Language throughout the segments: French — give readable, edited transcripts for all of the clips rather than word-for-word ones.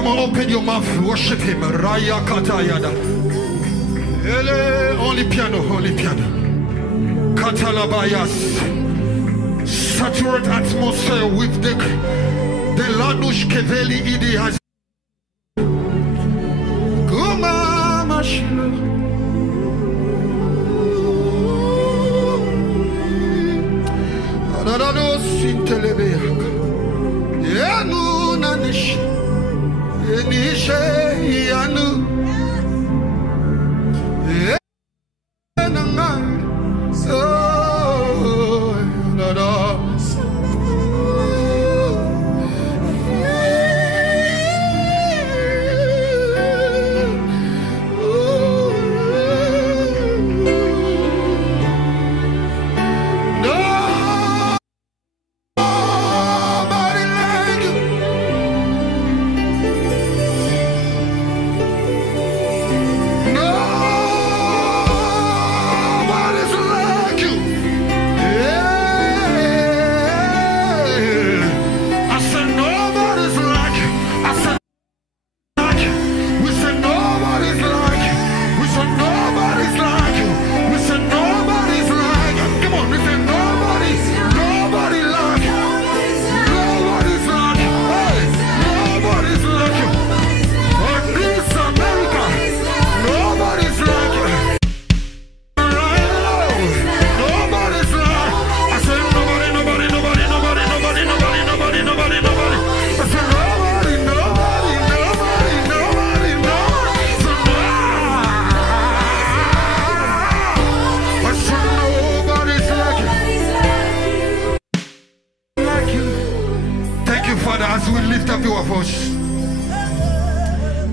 Come on, open your mouth, worship him. Raya Katayada. Only piano, only piano. Katalabayas. Saturate atmosphere with the Lanush Keveli Idi has. Guma Mashilo. Adadado Sintelebe. Yanu Nanish. Enishe Yanu.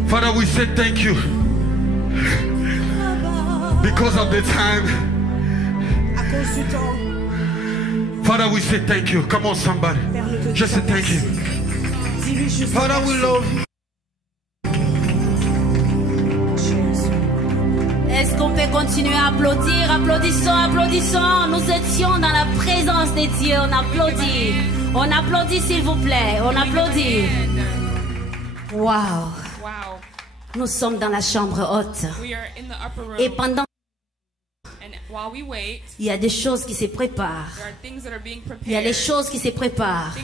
Father, we say thank you because of the time. Father, we say thank you. Come on, somebody. Just say thank you. Father, we love you. Est-ce qu'on peut continuer à applaudir? Applaudissons, applaudissons. Nous étions dans la présence de Dieu. On applaudit. On applaudit, s'il vous plaît. On applaudit. Wow. Nous sommes dans la chambre haute. Et pendant il y a des choses qui se préparent. Il y a des choses qui se préparent.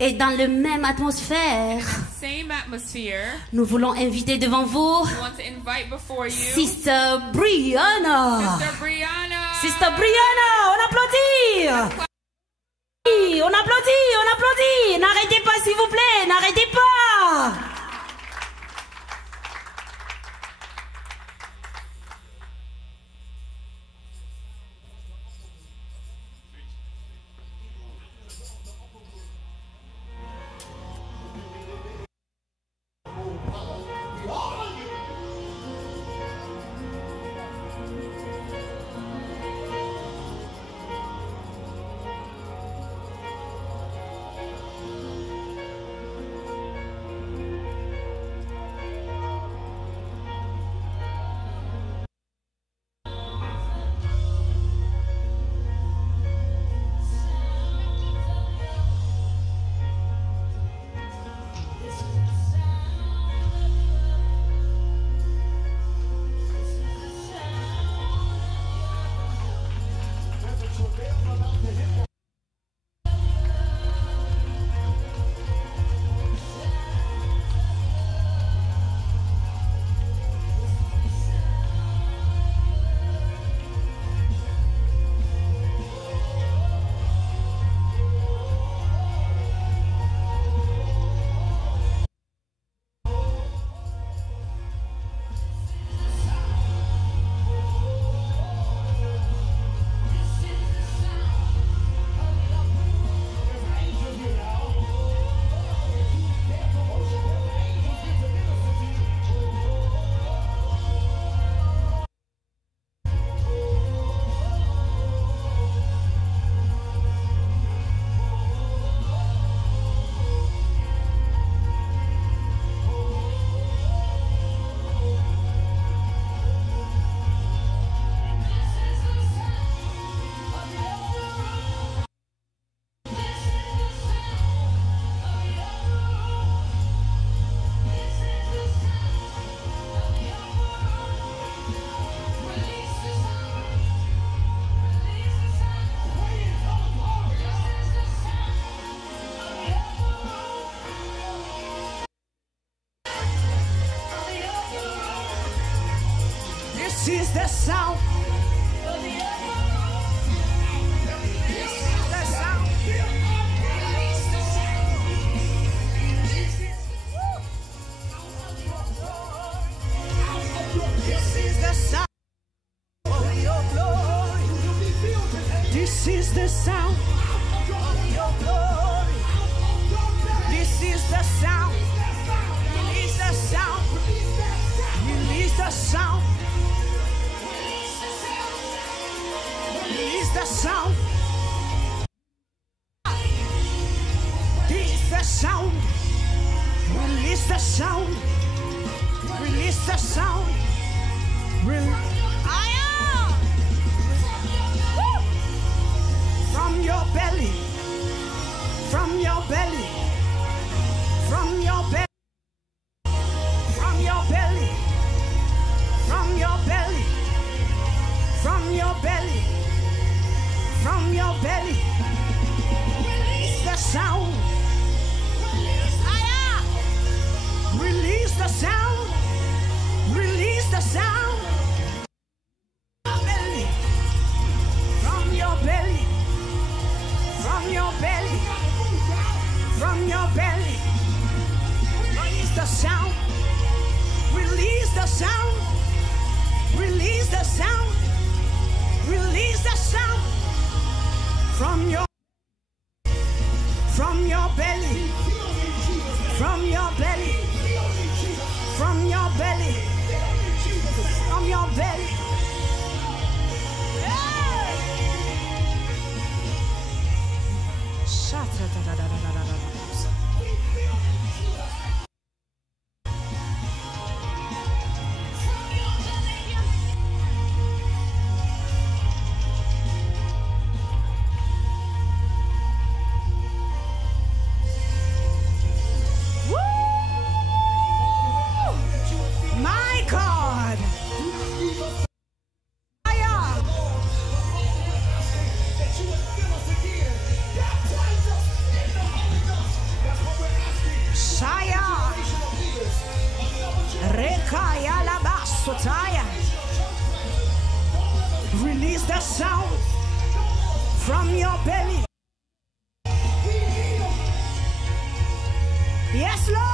Et dans la même atmosphère, nous voulons inviter devant vous Sister Brianna. Sister Brianna, on applaudit. On applaudit, on applaudit. N'arrêtez pas, s'il vous plaît, n'arrêtez pas. This is the sound. This is the sound of your glory. This is the sound of your glory. This is the sound. Release the sound. Release the sound. Release the sound. This is the sound. Release the sound. Release the sound. From your belly. From your belly. From your belly. From your belly. From your belly. From your belly. From your belly. Release the sound. Release the sound. Release the sound. From your belly. From your belly. From your belly. Release the sound. Release the sound. Release the sound. Release the sound. From your belly. From your belly. From your belly. From your belly. Release the sound from your belly. Yes, Lord.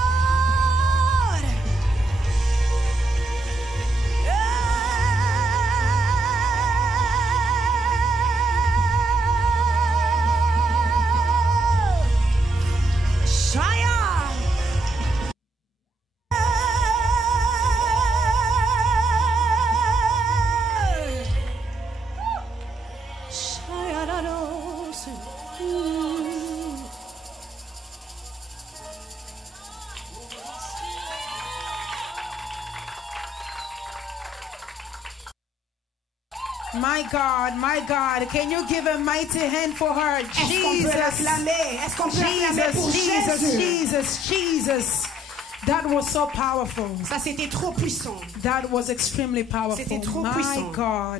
My God, can you give a mighty hand for her? Jesus. That was so powerful. Ça c'était trop puissant. That was extremely powerful. C'était trop puissant.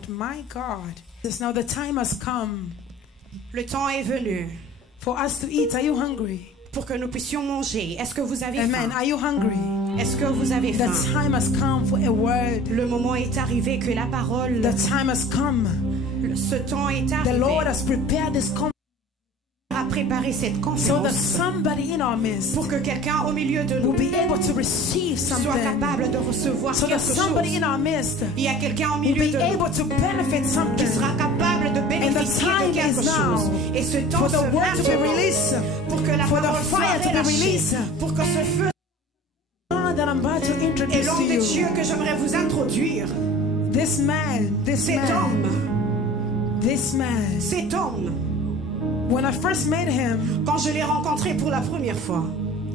My God. Now the time has come. Le temps est venu. For us to eat. Are you hungry? Pour que nous puissions manger. Est-ce que vous avez faim? Amen. Are you hungry? Est-ce que vous avez faim? The time has come for a word. Le moment est arrivé que la parole. The time has come. Ce temps est arrivé. The Lord has prepared this a préparé cette conférence. So that somebody in our midst pour que quelqu'un au milieu de nous will be able to receive something. Soit capable de recevoir so quelque that somebody chose. In our midst il y a quelqu'un au milieu de able to benefit something. Qui sera capable de bénéficier de quelque chose. Et ce temps for the word to be released, pour que la parole soit relâchée, pour que ce feu that I'm about to introduce et l'homme de Dieu que j'aimerais vous introduire. Cet homme. When I first met him, quand je l'ai rencontré pour la première fois,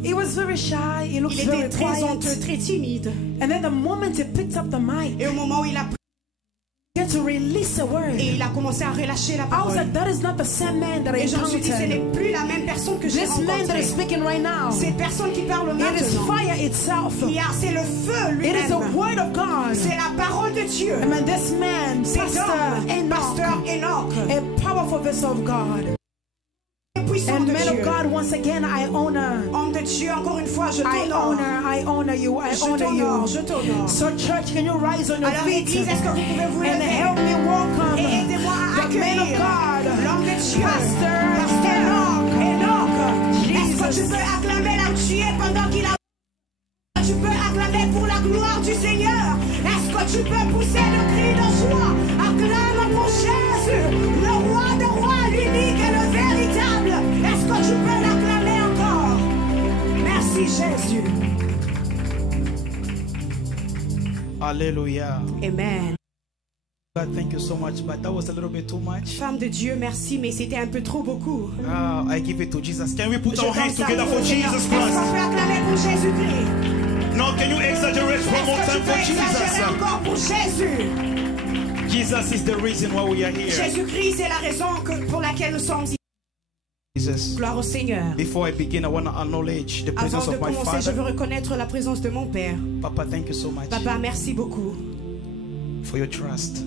he was very shy. He looked il était très honteux, très timide. And then the moment he picked up the mic, et au moment où il a to release a word, et il a commencé à relâcher la parole. I was like, that is not the same man that I encountered. Et je me suis dit, ce n'est plus la même personne que j'ai rencontrée. This man that is speaking right now, cette personne qui parle maintenant, it is fire itself. C'est le feu lui-même. It is the word of God. C'est la parole de Dieu. I mean, this man, Pasteur Enoch, a powerful vessel of God. Puissant and de men of God, once again, I honor. Homme de Dieu, encore une fois, je t'honore. I honor you. I honor you. Je t'honore. So, church, can you rise on your Alors, feet Église, est-ce que vous pouvez vous and lever help me welcome et aidez-moi à the man of accueillir God, l'homme de Dieu, Pastor Enoch. Est-ce que Jesus. tu peux acclamer là où tu es pendant qu'il a... Tu peux acclamer pour la gloire du Seigneur. Est-ce que tu peux pousser le cri de joie? Acclame pour Jésus, le roi de rois, l'unique et le véritable. Est-ce que tu peux l'acclamer encore? Merci Jésus. Hallelujah. Amen. God, thank you so much, but that was a little bit too much. Femme de Dieu, merci, mais c'était un peu trop beaucoup. I give it to Jesus. Can we put Je our hands donne ça together au for Seigneur. Jesus Est-ce qu'on Christ? peut acclamer pour Jésus-Christ? No, can you exaggerate one more Est-ce que time tu for peux exagérer Jesus? encore pour Jésus? Jesus is the reason why we are here. Jésus-Christ est la raison pour laquelle nous sommes ici. Jesus. Gloire au Seigneur. Before I begin, I want to acknowledge the Avant presence de of my commencer, je veux Father. reconnaître la présence de mon Père. Papa, thank you so much Papa, merci beaucoup for your trust.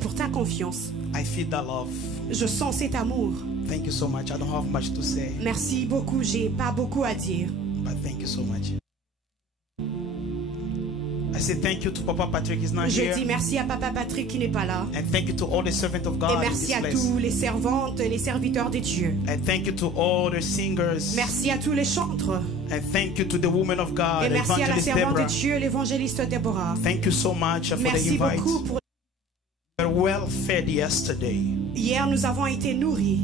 pour ta confiance. I feel that love. Je sens cet amour. Thank you so much. I don't have much to say, Merci beaucoup. J'ai pas beaucoup à dire. but thank you so much. I say thank you to Papa Patrick. He's not Je here. dis merci à Papa Patrick qui n'est pas là. And thank you to all the servants of Et God in merci this à place. tous les servantes, les serviteurs de Dieu. And thank you to all the singers. Merci à tous les chantres. And thank you to the woman of God, Et merci à la Evangelist servante de Deborah. Dieu, l'évangéliste Déborah. Thank you so much for the Merci invite. beaucoup pour... We were well fed yesterday. Hier, nous avons été nourris.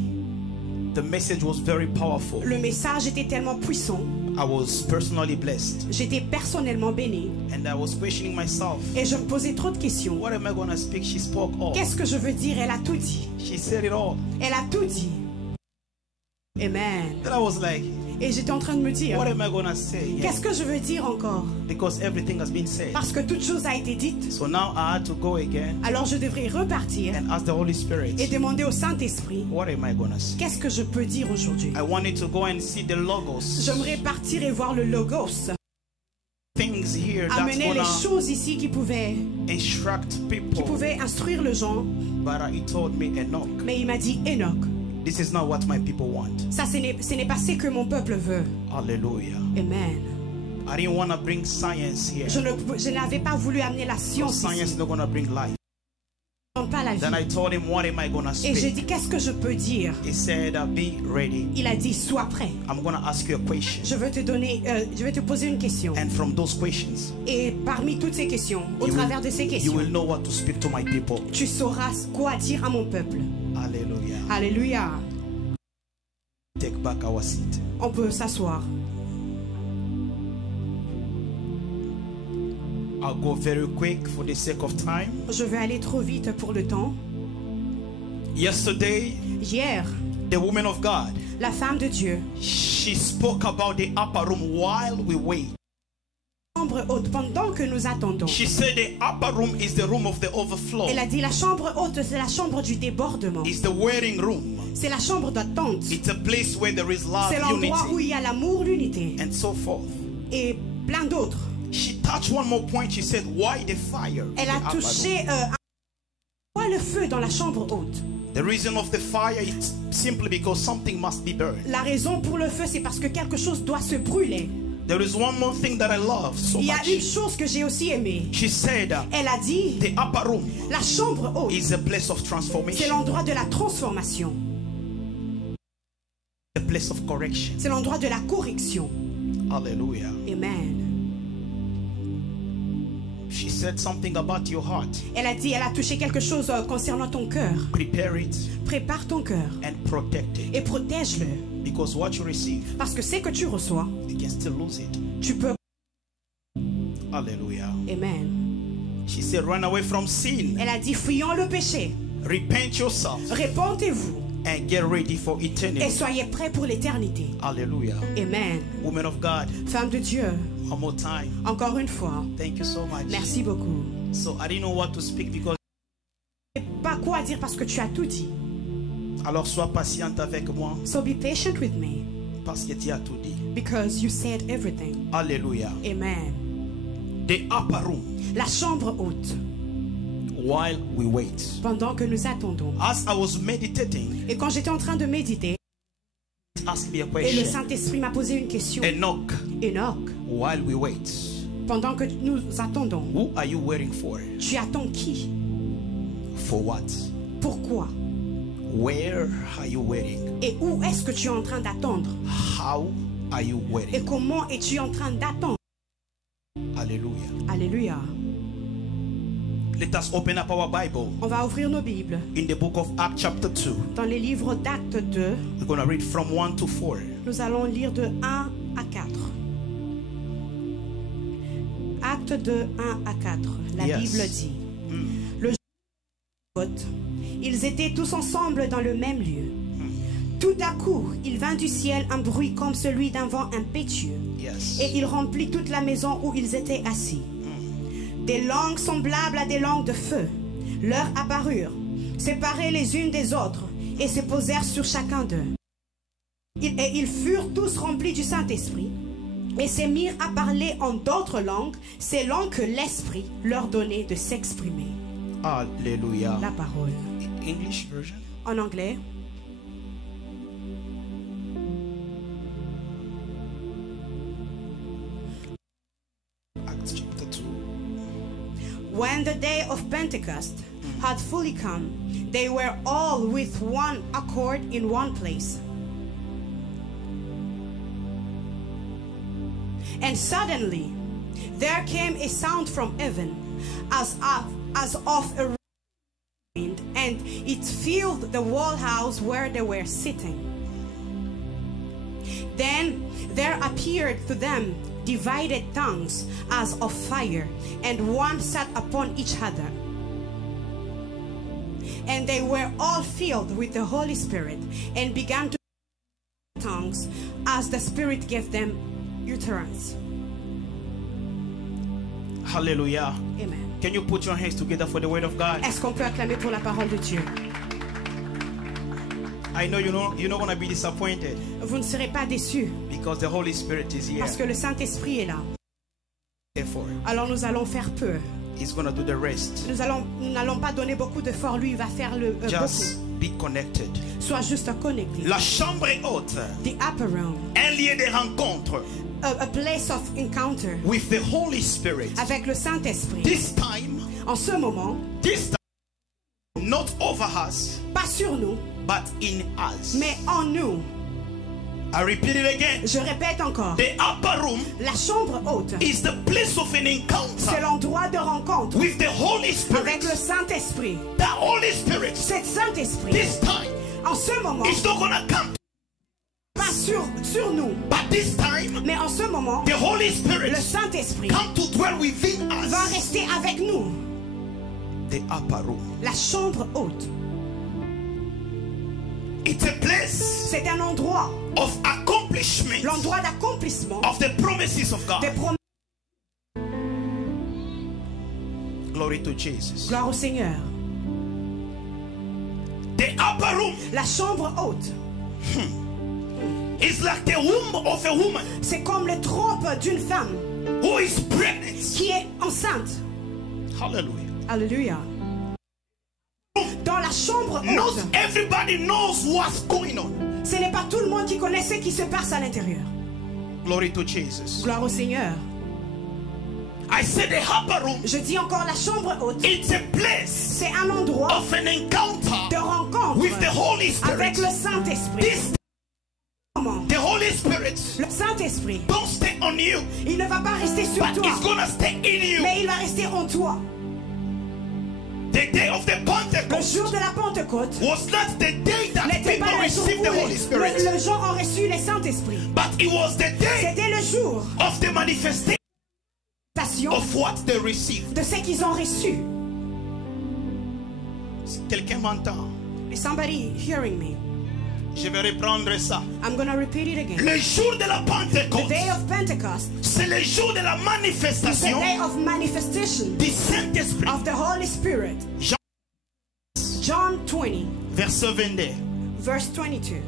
The message was very powerful. Le message était tellement puissant. I was personally blessed. J'étais personnellement béni. And I was questioning myself. Et je me posais trop de questions. What am I going to speak? She spoke all. Qu'est-ce que je veux dire? Elle a tout dit. She said it all. Elle a tout dit. Amen. Then I was like, Et j'étais en train de me dire, what am I going to say? Yeah. qu'est-ce que je veux dire encore? Because everything has been said. Parce que toute chose a été dite. So now I had to go again Alors je devrais repartir and ask the Holy Spirit, et demander au Saint-Esprit, what am I going to say? qu'est-ce que je peux dire aujourd'hui? I wanted to go and see the logos. J'aimerais partir et voir le logos. Things here that's Amener going les to choses ici qui pouvaient instruire les gens. But he told me, Enoch, Mais il m'a dit, Enoch, this is not what my people want. ça ce n'est pas ce que mon peuple veut. Hallelujah. Amen. I didn't want to bring science here. Je n'avais pas voulu amener la science Science ici. not going to bring life. Pas la vie. Then I told him, what am I going to Et j'ai speak? dit, qu'est-ce que je peux dire? He said, be ready. Il a dit, sois prêt. I'm going to ask you a question. Je vais te poser une question. And from those questions, Et parmi toutes ces questions, au you travers de ces you questions, will know what to speak to my people. tu sauras quoi dire à mon peuple. Hallelujah. Alléluia. Take back our seat. On peut s'asseoir. I'll go very quick for the sake of time. Je vais aller trop vite pour le temps. Yesterday, Hier, the woman of God, la femme de Dieu, she spoke about the upper room while we wait. chambre haute, pendant que nous attendons. She said the upper room is the room of the overflow. Elle a dit, la chambre haute, c'est la chambre du débordement. It's the waiting room. C'est la chambre d'attente. It's a place where there is love, C'est l'endroit où unity, il y a l'amour, l'unité. and so forth. Et plein d'autres. She touched one more point. She said, why the fire? in Elle a the upper room? touché pourquoi le feu dans la chambre haute? The reason of the fire is simply because something must be burned. La raison pour le feu, c'est parce que quelque chose doit se brûler. There is one more thing that I love so Il y a une much. chose que j'ai aussi aimée. She said, Elle a dit, the upper room la chambre haute, is a place of c'est transformation, l'endroit de la transformation. a place of correction. C'est l'endroit de la correction. Hallelujah. Amen. She said something about your heart. Elle a touché quelque chose concernant ton cœur. Prepare it Prépare ton cœur and protect it. et protège-le. Because what you receive, Parce que ce que tu reçois, you can still lose it. tu peux. Hallelujah. Amen. She said, run away from sin. Elle a dit, fuyons le péché. Repent yourself Répentez-vous and get ready for et eternity. soyez prêts pour l'éternité. Hallelujah. Amen. Woman of God, Femme de Dieu, one more time. encore une fois, Thank you so much. merci beaucoup. So I didn't know what to speak because. Et pas quoi dire parce que tu as tout dit. Alors sois patiente avec moi So be patient with me parce que tu as tout dit. because you said everything. Hallelujah. Amen. The upper room La chambre haute, while we wait. pendant que nous attendons. As I was meditating, Et quand j'étais en train de méditer, asked me a Et le question. Saint-Esprit m'a posé une question. Enoch, Enoch, while we wait, pendant que nous attendons, who are you waiting for? tu attends qui? For what? Pourquoi? Where are you waiting? Et où est-ce que tu es en train d'attendre? How are you Et waiting? comment es-tu en train d'attendre? Hallelujah. Alléluia. Let us open up our Bible On va ouvrir nos Bibles in the book of Acts chapter 2. dans les livres d'Actes 2. We're going to read from 1 to 4. Nous allons lire de 1 à 4. Actes 2, 1 à 4. La Yes. Bible dit: Le jour de Pentecôte, ils étaient tous ensemble dans le même lieu. Tout à coup, il vint du ciel un bruit comme celui d'un vent impétueux, Yes. et il remplit toute la maison où ils étaient assis. Des langues semblables à des langues de feu leur apparurent, séparées les unes des autres, et se posèrent sur chacun d'eux. Et ils furent tous remplis du Saint-Esprit, et se mirent à parler en d'autres langues, selon que l'Esprit leur donnait de s'exprimer. Hallelujah. La parole. English version. En anglais. Acts chapter 2. When the day of Pentecost had fully come, they were all with one accord in one place. And suddenly there came a sound from heaven as of a wind, and it filled the whole house where they were sitting. Then there appeared to them divided tongues as of fire, and one sat upon each other. And they were all filled with the Holy Spirit, and began to speak in tongues as the Spirit gave them utterance. Hallelujah. Amen. Can you put your hands together for the word of God? Est-ce qu'on peut acclamer pour la parole de Dieu? I know you're not going to be disappointed Vous ne serez pas déçus because the Holy Spirit is here. parce que le Saint-Esprit est là. Therefore, Alors nous allons faire peu. He's going to do the rest. Nous n'allons pas donner beaucoup d'efforts. Lui, il va faire Just beaucoup. be connected. Sois juste connecté. La chambre haute, The upper room. un lieu de rencontre A place of encounter with the Holy Spirit. avec le Saint-Esprit. This time, En ce moment, not over us, pas sur nous, but in us. mais en nous. I repeat it again. Je répète encore. The upper room La chambre haute, is the place of an c'est encounter l'endroit de rencontre with the Holy Spirit. avec le Saint-Esprit. The Holy Spirit, Cet Saint-Esprit, this time, en ce moment, is not going to come, pas sur nous, but this time, mais en ce moment, the Holy le Spirit Saint-Esprit come to dwell within va us. rester avec nous. The upper room. La chambre haute, It's a place c'est un endroit, of accomplishment l'endroit d'accomplissement of the promises of God. des promesses. Glory to Jesus. Gloire au Seigneur. The upper room La chambre haute, is like the womb of a woman c'est comme le trompe d'une femme who is pregnant. qui est enceinte. Hallelujah. Alléluia. Dans la chambre Not haute, everybody knows what's going on. ce n'est pas tout le monde qui connaît ce qui se passe à l'intérieur. Glory to Jesus. Gloire au Seigneur. I said the upper room. Je dis encore la chambre haute, It's a place c'est un endroit of an encounter de rencontre with the Holy avec Spirit. le Saint-Esprit. This Moment, the Holy Spirit le Saint-Esprit, don't stay on you, il ne va pas rester sur but toi, it's gonna stay in you. mais il va rester en toi. The day of the Le Pentecost jour de la Pentecôte was not the day that n'était people pas le jour received the où Holy Spirit, les gens ont reçu le Saint-Esprit. but it was the day C'était le jour of the manifestation of what they received. de ce qu'ils ont reçu. Si quelqu'un m'entend, Is somebody hearing me? je vais reprendre ça. I'm going to repeat it again. Le jour de la The Pentecôte, day of Pentecost c'est le jour de la is the manifestation day of manifestation du Saint-Esprit. of the Holy Spirit. Jean, John 20, verset 22. verse 22.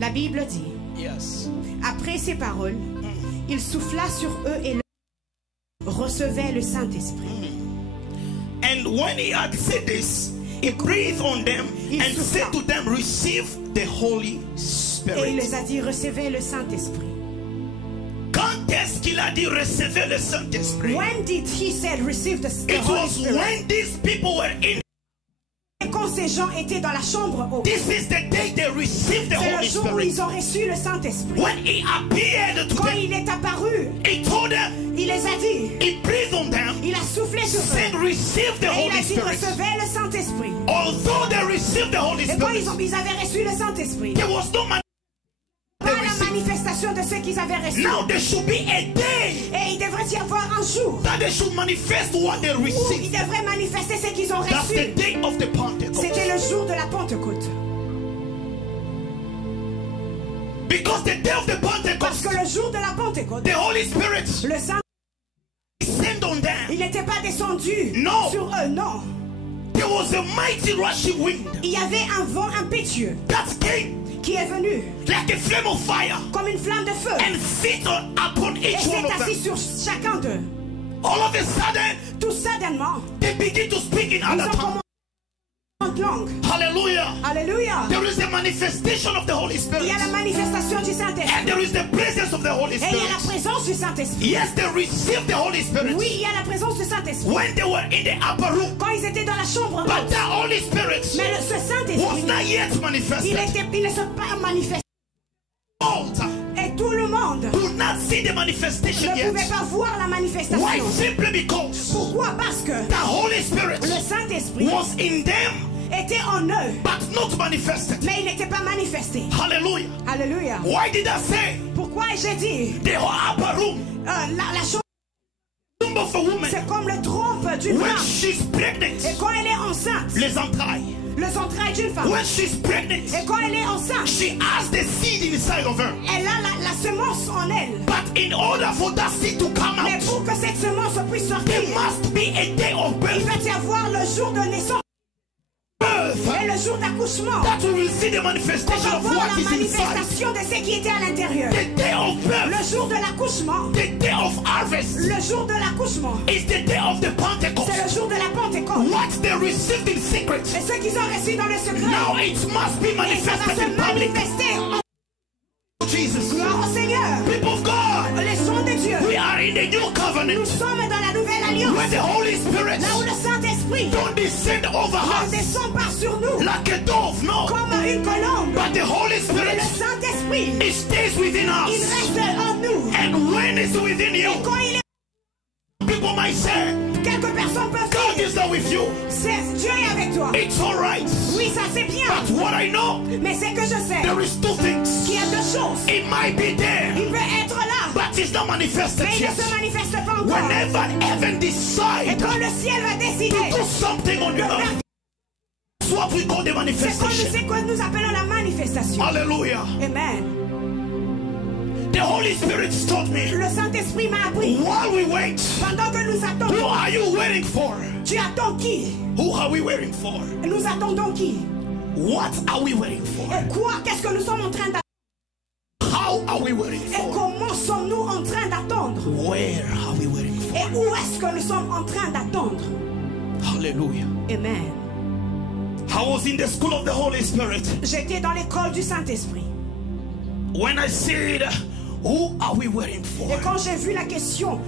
La Bible dit, Yes. après ces paroles, il souffla sur eux et recevaient le Saint-Esprit. And when he had said this, he breathed on them and said to them, receive the Holy Spirit. Et il les a dit, recevez le Saint-Esprit. Quand est-ce qu'il a dit recevez le Saint-Esprit? When did he say receive the Holy It was Spirit? when these people were in. Et quand ces gens étaient dans la chambre haute, This is the day they received the c'est Holy le jour où Spirit. ils ont reçu le Saint-Esprit. When he appeared to Quand them, il est apparu, he told them, il les a dit, he breathed on them, il a soufflé sur said eux. receive the Et il Holy a dit, Spirit. recevez le Saint-Esprit. Although they received the Holy Et quand Spirit, ils avaient reçu le Saint-Esprit, there was no man pas they la received. manifestation de ce qu'ils avaient reçu. Now there should be a day Et il devrait y avoir un jour that they should manifest what they où ils received. devraient manifester ce qu'ils ont That's the reçu. day of the Pentecost. C'était le jour de la Pentecôte. Because the day of the Parce Pentecost, que le jour de la Pentecôte, the Holy Spirit le Saint, descended on them. il n'était pas descendu Non. sur eux, non. There was a mighty rushing wind Il y avait un vent impétueux that came qui est venu like a flame of fire comme une flamme de feu and fit upon et each one s'est of assis them. sur chacun d'eux. All of a sudden, Tout soudainement, they begin to speak in ils ont other tongues. commencé en langue. Hallelujah. Alléluia. There is a manifestation of the Holy Il Spirit. y a la manifestation du And Saint-Esprit. there is the presence of the Holy Et il y a la Spirit. présence du Saint-Esprit. Yes, they received the Holy Spirit Oui, il y a la présence du Saint-Esprit. when they were in the upper room. Quand ils étaient dans la chambre, But the Holy Spirit mais ce was Saint-Esprit, not yet il manifested. ne s'est pas manifesté. Et tout le monde Do not see the manifestation ne pouvait yet. pas voir la Why? manifestation. Simply because Pourquoi? Parce que the Holy Spirit le Saint-Esprit was in them était en eux, but not manifested. mais il n'était pas manifesté. Hallelujah. Alléluia. Why did I say Pourquoi j'ai dit the upper room la chambre, of a woman c'est comme le trompe d'une when femme. she's pregnant? Et quand elle est enceinte, Les entrailles. les entrailles d'une femme. When she's pregnant, Et quand elle est enceinte, she has the seed inside of her. elle a la semence en elle. But in order for that seed to come Mais out, pour que cette semence puisse sortir, there must be a day of il birth. va y avoir le jour de naissance et le jour d'accouchement. That we will see the On manifestation va of voir what la is inside. manifestation de ce qui était à l'intérieur. The day of birth, Le jour de l'accouchement, the day of harvest, le jour de l'accouchement, is the day of the Pentecost. c'est le jour de la Pentecôte. What they received in secret, Et ce qu'ils ont reçu dans le secret, now it must be et ça va manifested se in public. manifester en Jesus. gloire au Seigneur. People of God, Les sons de Dieu. we are in the new Nous covenant sommes dans la nouvelle alliance. where the Holy Spirit Là où le Saint-Esprit don't descend over ne us descend pas sur nous like a dove, no. comme une colombe. But the Holy Mais Spirit, le Saint-Esprit, it stays within il us. reste en nous. And when it's within you, Et quand il est, people might say, quelques personnes peuvent God dire, is not with you. c'est Dieu est avec toi. It's all right. Oui, ça c'est bien. But what I know, Mais c'est que je sais there is two things. qu'il y a deux choses. It might be there, Il veut être là, but it's not manifested mais il ne yet. se manifeste pas encore. Whenever heaven Et decides quand le ciel va décider to do something on the earth, that's what we call the c'est comme manifestation. ce que nous appelons la manifestation. Hallelujah. Amen. The Holy Spirit taught me, Le Saint-Esprit m'a appris. while we wait, Pendant que nous who attendons, are you waiting for? tu attends qui? Who are we waiting for? Nous attendons qui? What are we waiting for? Et quoi? Qu'est-ce que nous sommes en train d'attendre? How are we waiting Et for? comment sommes-nous en train d'attendre? Where are we waiting for? Et où est-ce que nous sommes en train d'attendre? Hallelujah. Amen. I was in the school of the Holy Spirit J'étais dans l'école du Saint-Esprit. when I said, who are we waiting for? Et quand j'ai vu la question,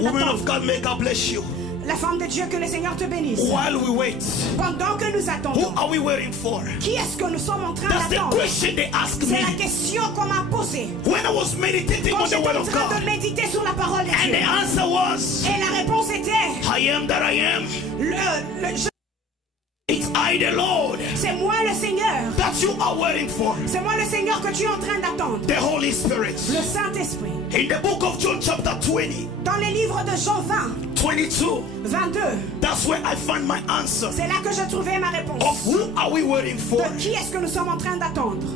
Woman of God, may God bless you. la femme de Dieu, que le Seigneur te bénisse. While we wait, Pendant que nous who attendons, are we waiting for? qui est-ce que nous sommes en train That's the d'attendre? question they asked C'est la me question qu'on m'a posée. when I was meditating Quand on the j'étais Word en of train de God. méditer sur la parole de And Dieu. the answer was, Et la réponse était, I am that I am. It's I, the Lord, c'est moi le Seigneur. that you are waiting for. C'est moi le Seigneur que tu es en train d'attendre. The Holy Spirit. Le Saint-Esprit. In the book of John chapter 20, Dans les livres de Jean 20, 22, 22, that's where I find my answer. c'est là que je trouvais ma réponse. Of who are we waiting for? De qui est-ce que nous sommes en train d'attendre?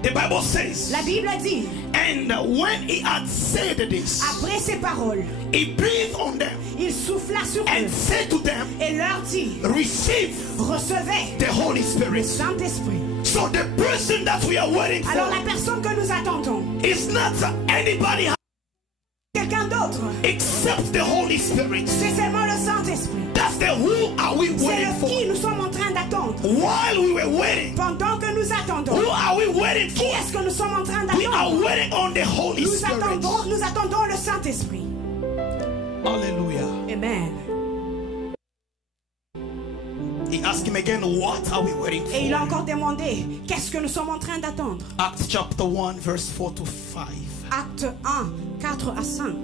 The Bible says, La Bible dit, and when he had said this, après ces paroles, he breathed on them il souffla sur and eux said to them, et leur dit, receive recevez the Holy le Spirit. Saint-Esprit. So the person that we are waiting Alors for la personne que nous attendons, is not anybody. quelqu'un autre. Except the Holy Spirit. C'est seulement le Saint-Esprit. That's the who are we C'est waiting le for. qui nous sommes en train d'attendre. While we were waiting, Pendant que nous attendons. who are we waiting Qui for? est-ce que nous sommes en train We are d'attendre? waiting on the Holy Spirit. Nous attendons le Saint-Esprit. Hallelujah. Amen. He asked him again, what are we waiting for? Et il a encore demandé, qu'est-ce que nous sommes en train d'attendre? Acts chapter 1 verse 4 to 5. Acte 1, 4 à 5.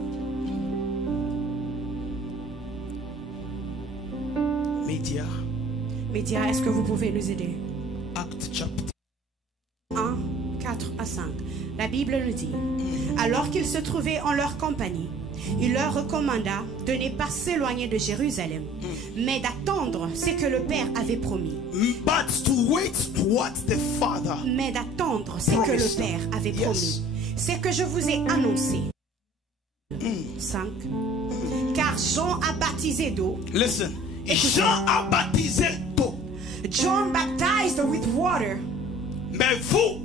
Média, est-ce que vous pouvez nous aider? Acts chapter 1, 4 à 5. La Bible nous dit, alors qu'ils se trouvaient en leur compagnie, il leur recommanda de ne pas s'éloigner de Jérusalem, mais d'attendre ce que le Père avait promis. But to wait what the Father. Mais d'attendre ce que le Père avait promis. C'est que je vous ai annoncé. 5. Car Jean a baptisé d'eau. Listen. Jean a baptisé d'eau. John baptized with water. Mais vous,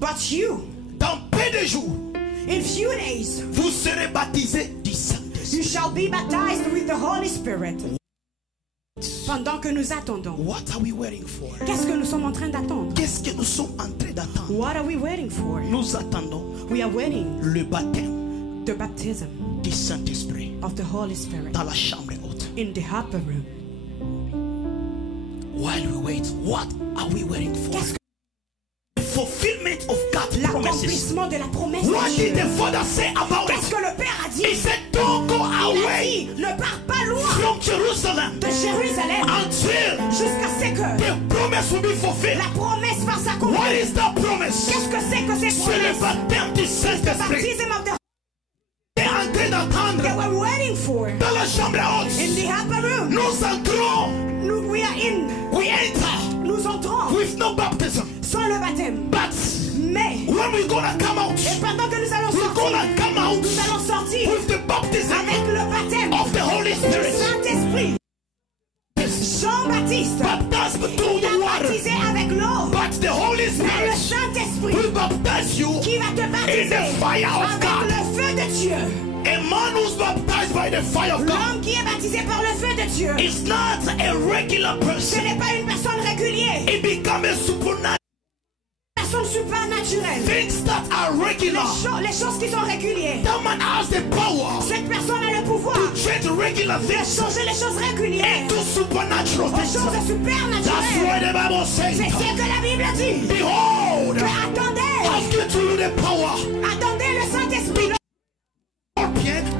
but you, dans peu de jours, in few days, vous serez baptisés du Saint-Esprit. You shall be baptized with the Holy Spirit. Pendant que nous attendons. What are we waiting for? Qu'est-ce que nous sommes en train d'attendre? Qu'est-ce que nous sommes en train d'attendre? What are we waiting for? Nous attendons. We are waiting. Le baptême. The baptism. Du Saint-Esprit. Of the Holy Spirit. Dans la chambre haute. In the upper room. While we wait, what are we waiting for? The fulfillment of God's promises. L'accomplissement de la promesse. What did the Father say about it? Qu'est-ce que le Père a dit? He said, don't go away. Ne pars pas loin. From Jerusalem. De Jérusalem. Until. Jusqu'à ce que. The promise will be fulfilled. La promesse va s'accomplir. What is that promise? Qu'est-ce que c'est que cette promesse? C'est le baptême du Saint-Esprit. That we're waiting for. Dans la chambre haute. In the upper room. Nous entrons. We are in. We enter. Nous entrons. With no baptism. Sans le baptême. But. Mais. When we're gonna come out. Et pendant que nous allons sortir. We're gonna come out. Nous allons sortir. With the baptism. Avec le baptême. Of the Holy Spirit. Saint-Esprit. Jean-Baptiste. Baptized through the water. Baptisé avec l'eau. But the Holy Spirit. Le Saint-Esprit. Will baptize you. Qui va te baptiser. In the fire of God. Avec le feu de Dieu. A man who's baptized by the fire of God. L'homme qui est baptisé par le feu de Dieu. Is not a regular person. Ce n'est pas une personne régulière. It becomes a supernatural. Surnaturelle. Things that are regular. Les choses qui sont régulières. That man has the power. Cette personne a le pouvoir. To change regular things. De changer les choses régulières. Into supernatural things. Aux choses supernaturelles. That's why the Bible says. C'est ce que la Bible dit. Behold. Que attendez. I've given to you the power. Attendez le Saint-Esprit.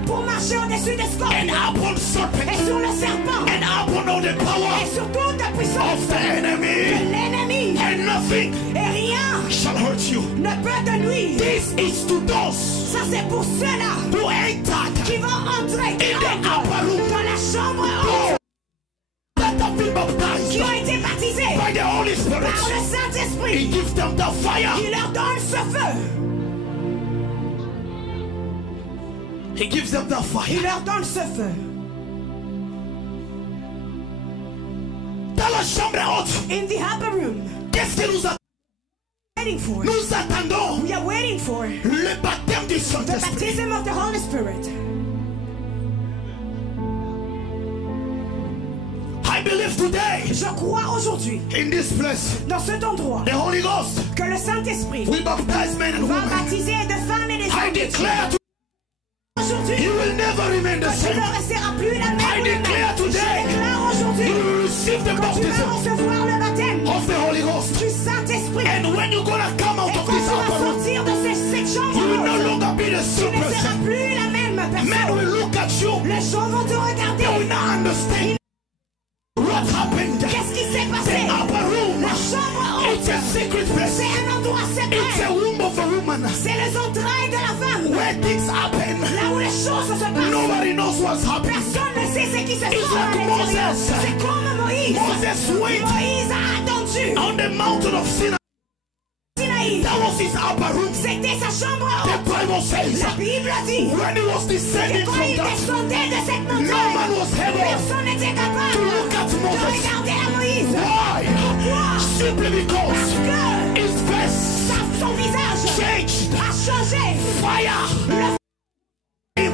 Pour marcher au-dessus des scorpions. And upon serpent. Et sur le serpent. And upon all the power. Et sur toute la puissance. Of the enemy. De l'ennemi. And nothing. Et rien. Shall hurt you. Ne peut te nuire. This is to those. Ça c'est pour ceux-là. Who entered. Qui vont entrer. In the upper room. Dans la chambre haute. That have been baptized. Qui ont été baptisés. By the Holy Spirit. Par le Saint-Esprit. He gives them the fire. Il leur donne ce feu. He gives them the fire. Il leur donne ce feu. Dans la chambre haute. In the upper room. Qu'est-ce que nous attendons? Nous attendons. We are waiting for. Le baptême du Saint-Esprit. The baptism of the Holy Spirit. I believe today. Je crois aujourd'hui. In this place. Dans cet endroit. The Holy Ghost. Que le Saint-Esprit. Will baptize men and women. Va baptiser de femmes et des hommes. I declare aujourd'hui. You will never remain the same. Tu ne resteras plus la même. I declare today. Je déclare aujourd'hui. You will receive the baptism. Tu vas recevoir le baptême. Of the Holy Ghost. Du Saint-Esprit. And when you're gonna come out of this upper room. Sortir de cette chambre. You will no longer be the same person. Tu ne seras plus la même personne. Men will look at you. Les gens vont te regarder. They will not understand. What happened? Qu'est-ce qui s'est passé? The upper room. La chambre haute. It's a secret place. C'est un endroit secret. It's a womb of a woman. C'est les entrailles de la femme. Where things happen. Là où les choses se passent. Nobody knows what's happening. Personne ne sait ce qui se passe. Like Moses. C'est comme Moïse. Moïse a attendu. On the mountain of Sinai. That was his upper room. C'était sa chambre haute. The Bible says. La Bible dit. When he was descending from that. Descendait de cette montagne. No man was able. Personne n'était capable. To look at Moses. De regarder à Moïse. Why? Pourquoi? Simply because. Parce que. His face. Son visage. Changed. A changé. Fire. Et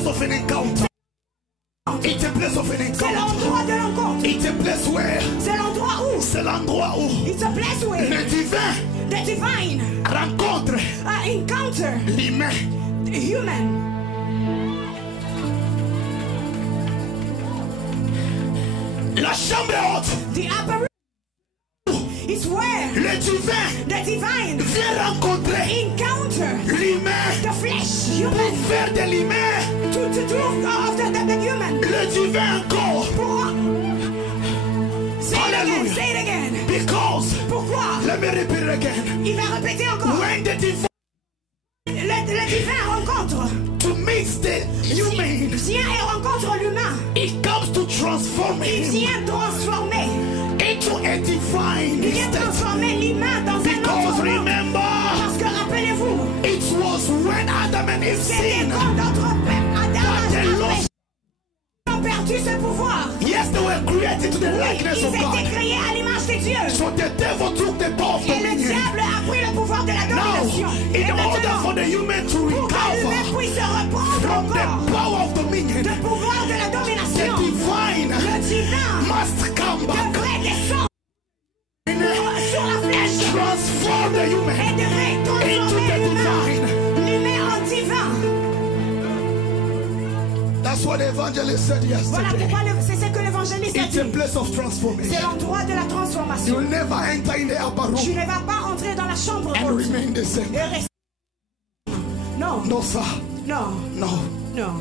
place of an encounter. It's a place of an encounter. C'est l'endroit de l'encontre. It's a place where. C'est l'endroit où. C'est l'endroit où. It's a place where. Le divin. The divine. Rencontre. Encounter. L'humain. The human. La chambre haute. The upper room is where le divin, the divine vient rencontrer encounter l'humain, the flesh, human, faire de l'humain to do of the human. Le divin encore. Alléluia. Say it again. Because. Pourquoi? Let me repeat it again. Il va répéter encore. When the divine. Le divin rencontre. To meet the human. Vient et rencontre l'humain. It comes to transform him. Il vient transformer. Into a divine. Il vient transformer l'humain dans un autre monde. Parce que rappelez-vous. It was when Adam and Eve sinned. Quand notre père Adam a perdu ce pouvoir. Yes, they were created to the likeness of God. Ils étaient créés à l'image de Dieu. So the devil took the power of dominion. Et le diable a pris le pouvoir de la domination. In order for the human to recover from the power of dominion, le pouvoir de la domination, the divine le divin must come back. Devrait descendre sur la flèche. Transform the human et devrait transformer l'humain en divin. That's what the evangelist said yesterday. Voilà pourquoi c'est ce que l'évangéliste a dit. It's a place of transformation. C'est l'endroit de la transformation. You'll never enter in the upper room. Tu ne vas pas entrer dans la chambre and haute remain the same. Et rester. Non. No, sir. Non. No. Non.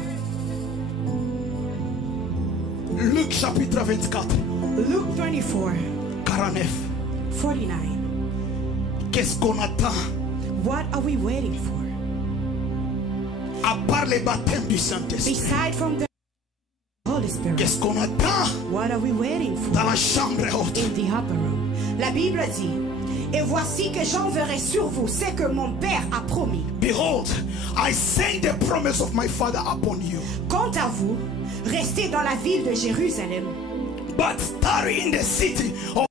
Luc chapitre 24. Luke 24. 49. Qu'est-ce qu'on attend? What are we waiting for? À part le baptême du Saint-Esprit. Beside from the Holy Spirit. Qu'est-ce qu'on attend? What are we waiting for? Dans la chambre haute. In the upper room. La Bible dit, et voici que j'enverrai sur vous ce que mon Père a promis. Behold, I send the promise of my Father upon you. Quant à vous, restez dans la ville de Jérusalem. But tarry in the city of...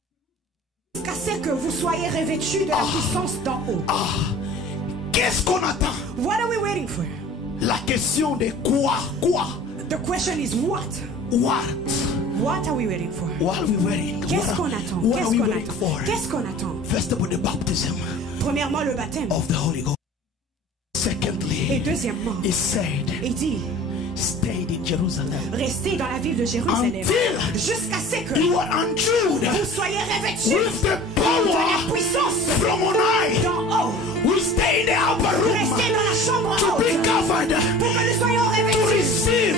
Jusqu'à ce que vous soyez revêtus de la puissance d'en haut. Qu'est-ce qu'on attend? What are we waiting for? La question de quoi? Quoi? The question is what? What? What are we waiting for? What are we waiting? Qu'est-ce qu'on attend? What are we waiting for? Qu'est-ce qu'on attend? First of all, the baptism. Premièrement, le baptême. Of the Holy Ghost. Secondly, et deuxièmement, it said, il dit, stay in Jerusalem. Restez dans la ville de Jérusalem. Jusqu'à ce que you are endued vous soyez revêtus with the power de la puissance from on high. D'en haut. We stay in the upper room. Restez dans la chambre to haute. Be covered. Pour que nous soyons revêtus. To receive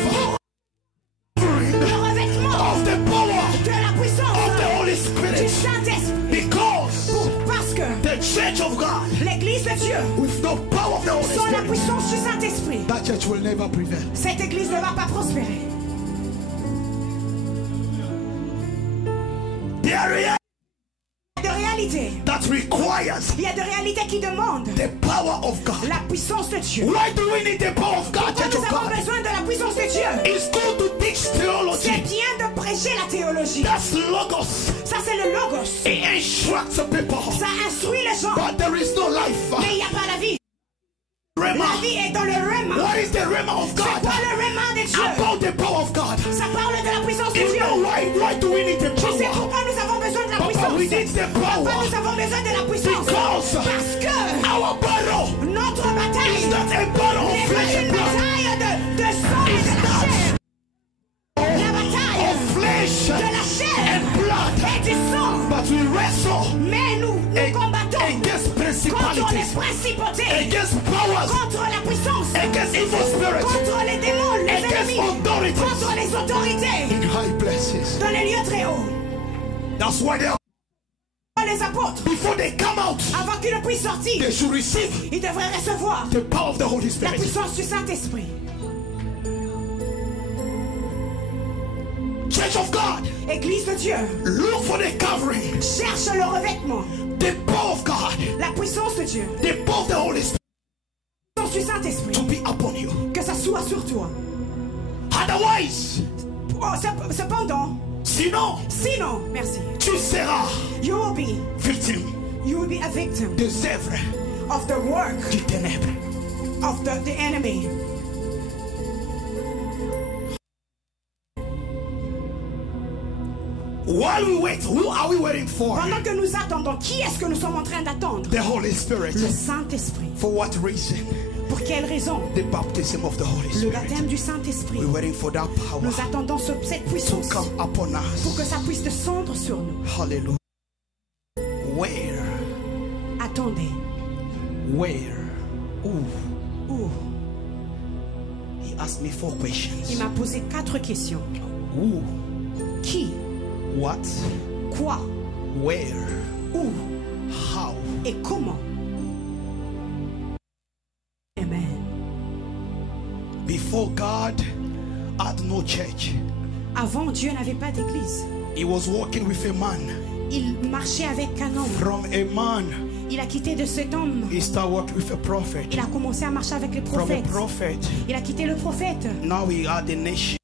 le revêtement of the power de la puissance of the Holy Spirit. Du Saint-Esprit. Because parce que the church of God, l'Église de Dieu, with the power of the Holy sans Spirit, la puissance du Saint-Esprit, that church will never prevail. Cette Église ne va pas prospérer. De réalité. That requires. Il y a de réalités qui demandent. The power of God. La puissance de Dieu. Why do we need the power of God? Pourquoi nous avons besoin de la puissance de Dieu? It's good to teach theology. C'est bien de prêcher la théologie. That's logos. Ça c'est le logos. It instructs the people. Ça instruit les gens. But there is no life. Mais il n'y a pas la vie. Rema. La vie est dans le Rema. What is the Rema of God? C'est quoi le Rema de Dieu? About the power of God. Ça parle de la puissance de Dieu. You know why do we need the power? Tu sais pourquoi nous avons besoin de la puissance? We need the power. Pourquoi nous avons besoin de la puissance? Because parce que our battle, notre bataille is not a battle of flesh and blood. De sang et de la chair. La bataille of flesh de la chair and blood. Et du sang. But we wrestle. Mais nous combattons against principalities, contre les principautés, against powers, contre la puissance, against evil spirits, contre les démons, les against ennemis, authorities, contre les autorités, in high places. Dans les lieux très hauts. That's why they are. Les apôtres, before they come out, avant qu'ils ne puissent sortir, they should receive. Ils devraient recevoir the power of the Holy Spirit. La puissance du Saint-Esprit. Church of God, Église de Dieu, look for the covering. Cherche le revêtement. The power of God, la puissance de Dieu, the power of the Holy Spirit, la puissance du Saint-Esprit, to be upon you. Que ça soit sur toi. Otherwise, cependant, sinon, merci, tu seras you will be victime. You will be a victim des œuvres of the work du ténèbre, of the enemy. While we wait, who are we waiting for? Pendant que nous attendons, qui est-ce que nous sommes en train d'attendre? The Holy Spirit. Le Saint-Esprit. For what reason? Pour quelle raison? The baptism of the Holy Le Spirit. baptême du Saint-Esprit. We're waiting for that power. Nous attendons cette puissance to come upon us. pour que ça puisse descendre sur nous. Hallelujah. Where? Attendez. Where? Où? He asked me 4 questions. Il m'a posé 4 questions. Who? Qui? What? Quoi? Where? Où? How? Et comment? Amen. Before God had no church. Avant, Dieu n'avait pas d'église. He was walking with a man. Il marchait avec un homme. From a man, Il a quitté de cet homme. he started working with a prophet. Il a commencé à marcher avec les From a prophètes. prophet, Il a quitté le prophète. now he had a nation.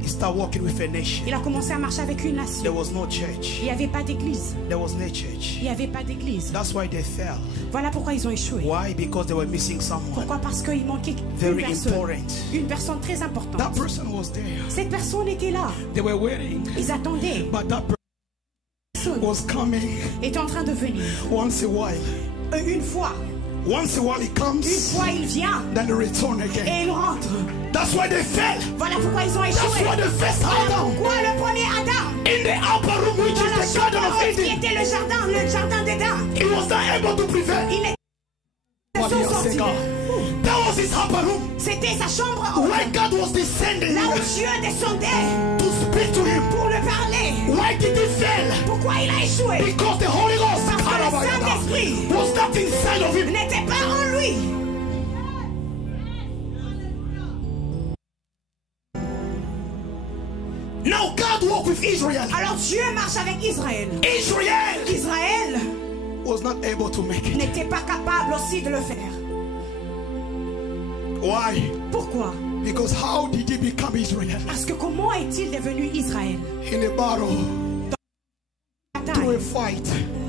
He started working with a nation. Il a commencé à marcher avec une There nation. was no church. Il n'y avait pas d'église. There was no church. Il n'y avait pas d'église. That's why they fell. Voilà pourquoi ils ont échoué. Why? Because they were missing someone. Pourquoi? Parce qu'il manquait une Very personne. important. Une personne très That importante. person was there. Cette personne était là. They were waiting. Ils attendaient. But that person was coming Était en train de venir. once a while. Une fois. Once a while he Une comes, fois il vient. then he returns again. Et il rentre. That's why they fell. Voilà pourquoi ils ont That's échoué. why the first Voilà Adam pourquoi le premier Adam. in the upper room, which Dans la is the garden chambre of haute qui Eden, était le jardin d'Éden. he was not able to prevail. Il What était do you sorti. say, God? That was his upper room. C'était sa chambre haute. When God was descending Là où Dieu descendait to speak to him, pour le parler. why did he fail? Pourquoi il a échoué? Because the Holy Ghost Parce que le Saint-Esprit was not inside of him. n'était pas en lui. Now God walked with Israel. Alors Dieu marche avec Israël. Israel Israël was not able to make it. n'était pas capable aussi de le faire. Why? Pourquoi? Because how did he become Israel? Parce que comment est-il devenu Israël? In a battle, through a Bataille, fight.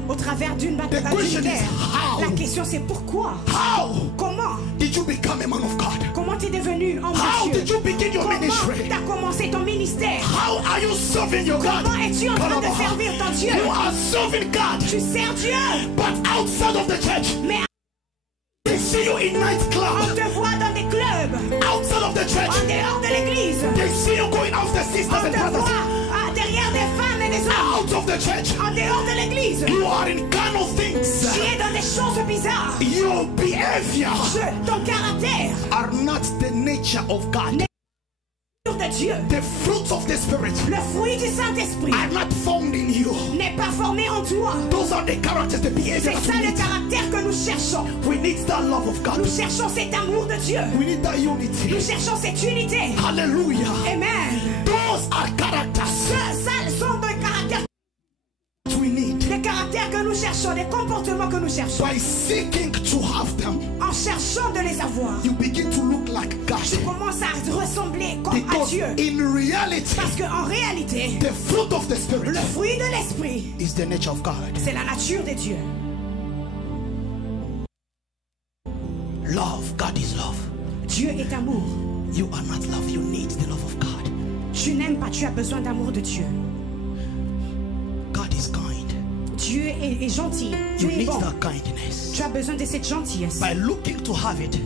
au travers d'une bataille The question d'une is guerre. how? La question c'est pourquoi? How Comment? did you become a man of God? Comment tu es devenu homme How de Dieu? did you begin your Comment ministry? tu as commencé ton ministère? How are you serving your God? Comment es-tu en train de servir ton Dieu? You are serving God, Tu sers Dieu, but outside of the church. mais They see you in on nightclub. te voit dans des clubs, Outside of the en church, dehors de l'église. they see you going after sisters On and te brothers. voit derrière des femmes et des hommes. Out of the church, En dehors de l'église. you are in kind of things. Tu es dans des choses bizarres. Your behavior Ton caractère are not the nature of God. de Dieu. The fruits of the Spirit Le fruit du Saint-Esprit are not found in you. n'est pas formé en toi. Those are the characters, the behavior C'est that ça we le need. caractère que nous cherchons. We need that love of God. Nous cherchons cet amour de Dieu. We need that unity. Nous cherchons cette unité. Hallelujah. Amen. Those are characters Ça sont des caractères, we need. des caractères que nous cherchons, des comportements que nous cherchons. By seeking to have them, En cherchant de les avoir, you begin to look like God. tu commences à ressembler comme à Because Dieu. in reality, Parce qu'en réalité, the fruit of the Spirit le fruit de l'Esprit, is the nature of God. c'est la nature de Dieu. Love, God is love. Dieu est amour. You are not love, you need the love of God. Tu n'aimes pas, tu as besoin d'amour de Dieu. God is kind. Dieu est gentil. You Dieu est need bon. that kindness. Tu as besoin de cette gentillesse. By looking to have it,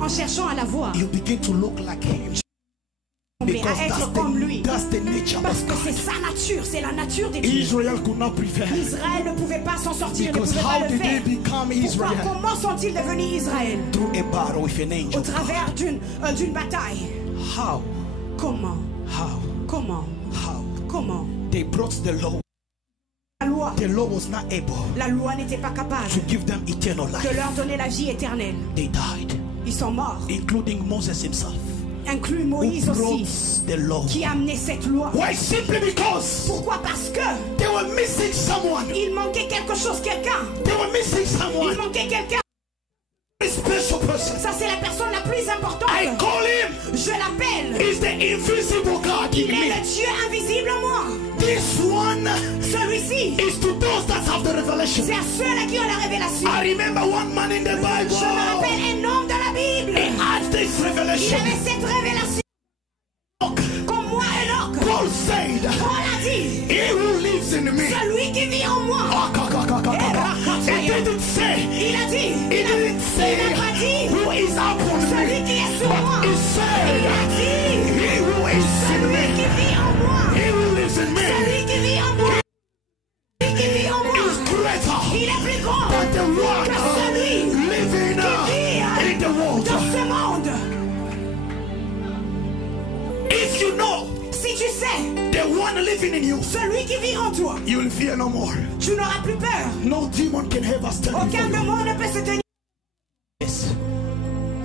En cherchant à la voir, you begin to look like Him. Because à être comme lui. that's the nature Parce of que c'est God. sa nature, c'est la nature des dieux. Israel could not prevail. Israël ne pouvait pas s'en sortir, ne Because pouvait pas how le did they faire. become Pourquoi? Israel? Comment sont-ils devenus Israël? Through a battle with an Au angel. travers d'une bataille. How? Comment? How? Comment? How? Comment? They brought the law. La loi. The law was not able La loi n'était pas capable to give them eternal de life. leur donner la vie éternelle. They died, Ils sont morts, including Moses himself, inclus who Moïse aussi, brought the law. qui a amené cette loi. Why? Simply because Pourquoi? Parce que they were missing someone. il manquait quelque chose, quelqu'un. They were missing Il someone. manquait quelqu'un. A special person. Ça, c'est la personne la plus importante. I call him. Je l'appelle. He's the invisible God Il in est me. le Dieu invisible en moi. This one Celui-ci, is to those that have the revelation. c'est à ceux à qui ont la révélation. I remember one man in the Bible. Je me rappelle un homme dans la Bible. He had this Il revelation. avait cette révélation. Comme moi, Enoch. Paul said, Paul in me. Celui qui vit en moi. It didn't say. Il a dit. It didn't say. Il n'a pas dit. Who is upon me? Celui qui est sur moi. It said. Il a dit. He who is in Celui me. qui vit en moi. He who lives in me. Celui qui vit en moi. Celui qui vit en moi. Is greater. Il est plus grand. Than the one Que celui living in the world. dans ce monde. If you know. Si tu sais, the one living in you, celui qui vit en toi, you will fear no more. Tu n'auras plus peur. No demon can ever stand Aucun before démon ne peut se tenir. Yes.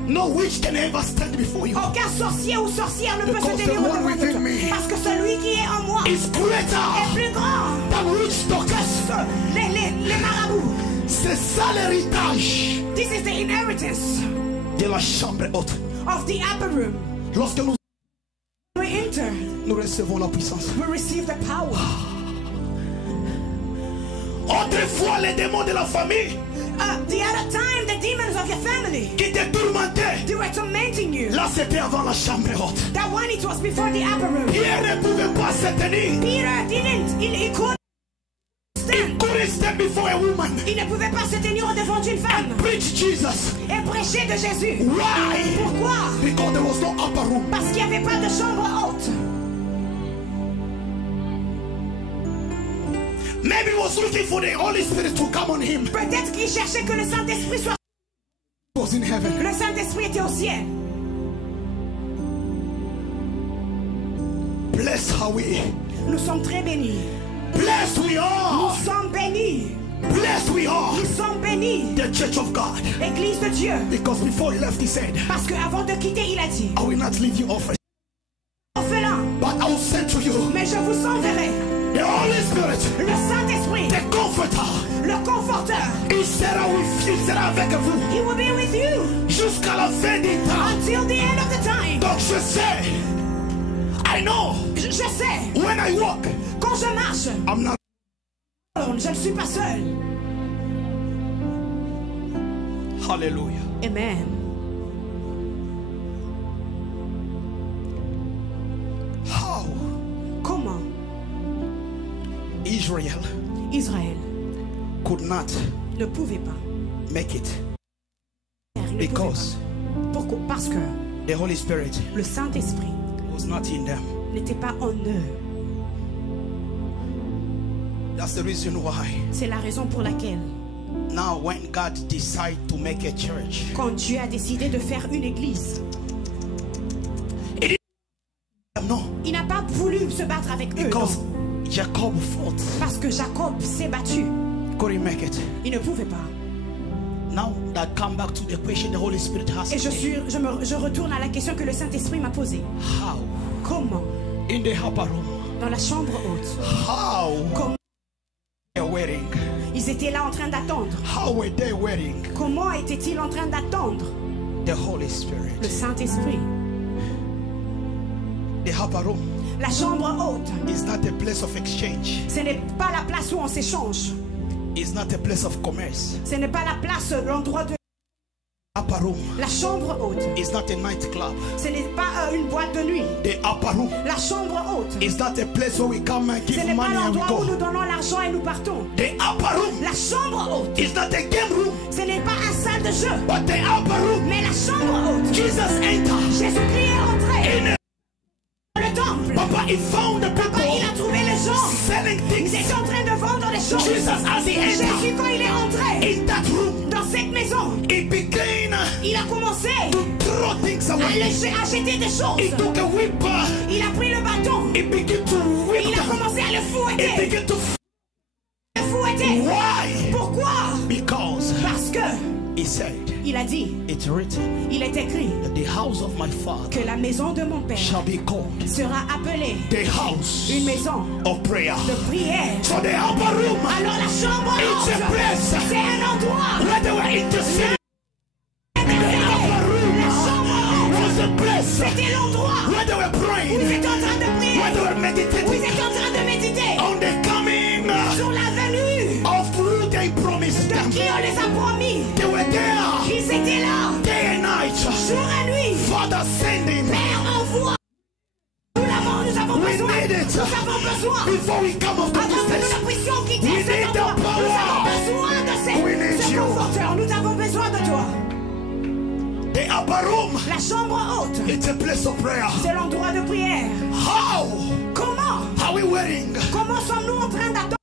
No witch can ever stand before you. Aucun sorcier ou sorcière ne peut se Because tenir the one devant within toi. me Parce que celui qui est en moi is greater est plus grand than witch doctors. que les marabouts. C'est ça l'héritage This is the inheritance de la chambre haute. of the upper room. Lorsque nous Enter, nous recevons la puissance. we receive the power. Autrefois, les démons de la famille The other time, the demons of your family, qui te tourmentaient, they were tormenting you. là c'était avant la chambre haute. That one, it was before the upper room. Pierre ne pouvait pas se tenir. Peter didn't. He couldn't He couldn't stand before a woman Il ne pouvait pas se tenir devant une femme and preach Jesus. et prêcher de Jésus. Why? Pourquoi? Because there was no upper room. Parce qu'il n'y avait pas de chambre haute. Maybe he was looking for the Holy Spirit to come on him. Peut-être qu'il cherchait que le Saint-Esprit soit. He was in heaven. Le Saint-Esprit était au ciel. Blessed are we. Nous sommes très bénis. Blessed we Nous are. sommes bénis. Blessed we are. Nous sommes bénis. The church of God. Église de Dieu. Because before he left, he said, Parce qu'avant de quitter, il a dit, I will not leave you orphan, orphelin, but I will send to you mais je vous enverrai the Holy Spirit, le Saint-Esprit, the Comforter. le Conforteur. Il sera avec vous He will be with you jusqu'à la fin du temps. until the end of the time. Donc je sais, I know, Je sais, when I walk, quand je marche, I'm not. je ne suis pas seul. Hallelujah. Amen. How Comment Israel Israël could not ne pouvait pas. make it Il ne pouvait because pas. Pourquoi? Parce que the Holy Spirit le Saint-Esprit was not in them. n'était pas en eux. That's the reason why C'est la raison pour laquelle, now when God decided to make a church, quand Dieu a décidé de faire une église, no, il n'a pas voulu se battre avec eux. because Non. Jacob fought, Parce que Jacob s'est battu. couldn't make it. Il ne pouvait pas. Now that come back to the question the Holy Spirit has. Et je retourne à la question que le Saint-Esprit m'a posée. How Comment in the upper room? dans la chambre haute, How comment they waiting? ils étaient là en train d'attendre? How were they waiting? Comment étaient-ils en train d'attendre The Holy Spirit. le Saint-Esprit? The upper room La chambre haute, is not a place of exchange. ce n'est pas la place où on s'échange. It's not a place of commerce. Ce n'est pas la place, l'endroit de Upper room la chambre haute. is not a nightclub. Ce n'est pas une boîte de nuit. The upper room La chambre haute, is not a place where we come and ce give n'est pas money and we l'endroit où nous go. donnons l'argent et nous partons. The upper room La chambre haute, is not a game room, ce n'est pas une salle de jeu, but the upper room. mais la chambre haute. Jesus entered. Jésus-Christ est entré In dans le temple. Papa, he found the Papa, il a people trouvé les gens. selling Ils things. étaient en train de vendre les choses. Jesus, as he Jésus, entered quand il est entré in that room, dans cette maison, he began il a commencé to throw things à away. jeter des He choses. took a whip. Il a pris le bâton. He began to whip Il a them. commencé à le He fouetter. began to. Le fouetter. Why? Pourquoi? Because Parce que he said, il a dit, it's written il est écrit that the house of my father que la maison de mon père shall be called sera appelée the house une maison of prayer. de prière. So the upper room, Alors la chambre it's a haute, place c'est un endroit. where they were interceding. The upper room La chambre haute, was a place c'était l'endroit where they were où praying, ils étaient en train de where prier, they were où ils meditating étaient en train de méditer on the coming sur la venue of who they promised de them. qui on les a promis. They were there Ils étaient là, day and night. jour et nuit. Father, send him. Père, envoie. Nous avons We besoin. need it Nous avons besoin. before we come up to this Avant de La pression qui t'est sur toi. Nous avons besoin de ces conforteurs. Nous avons besoin de toi. The upper room. La chambre haute. It's a place of prayer. C'est l'endroit de prière. How? Comment? Are we waiting? Comment sommes-nous en train d'attendre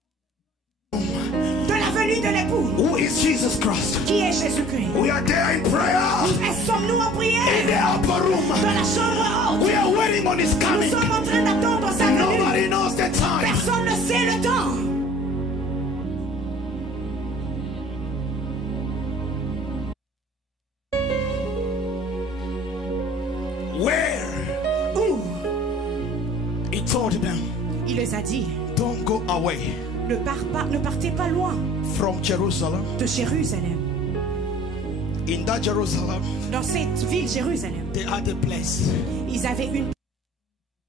de la venue de l'époux? Who is Jesus Christ? Qui est Jésus-Christ? We are there in prayer. Sommes-nous en prière? In the upper room. Dans la chambre haute. We are waiting on His coming. Nous sommes en train d'attendre sa venue. Nobody knows the time. Personne ne sait le temps. Where? Où? He told them. Il les a dit. Don't go away. Ne partez pas loin. From Jerusalem. De Jérusalem. In that Jerusalem. Dans cette ville Jérusalem. They had a place. Ils avaient une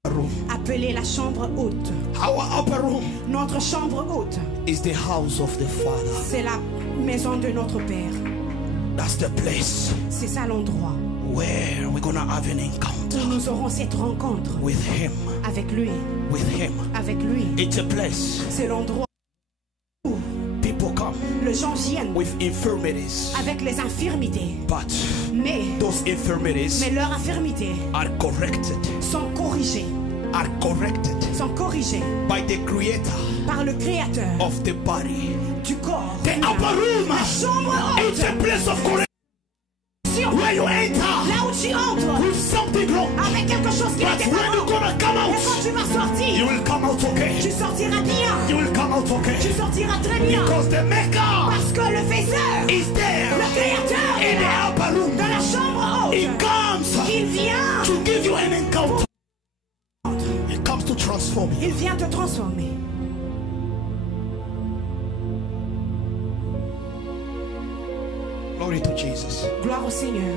room appelée la chambre haute. Our upper room. Notre chambre haute. Is the house of the Father. C'est la maison de notre Père. That's the place. C'est ça l'endroit. Where we're gonna have an encounter. Où nous aurons cette rencontre. With Him. Avec lui. With Him. Avec lui. It's a place. C'est l'endroit où people come. Les gens viennent. With infirmities. Avec les infirmités. But mais those infirmities. Mais leurs infirmités. Are corrected. Sont corrigées. Are corrected. Sont corrigées. By the Creator. Par le Créateur. Of the body. Du corps. The upper room. La chambre haute. It's a place of correction. Where you enter, là où tu entres, with something wrong, avec quelque chose qui n'était pas bon. Mais quand tu vas sortir, you will come out okay. Tu sortiras bien. You will come out okay. Tu sortiras très bien. Because the maker, parce que le faiseur, is there. Le Créateur est in là. The upper room. Dans la chambre haute. He comes. Il vient. To give you an encounter. He comes to transform you. Il vient te transformer. Glory to Jesus. Gloire au Seigneur.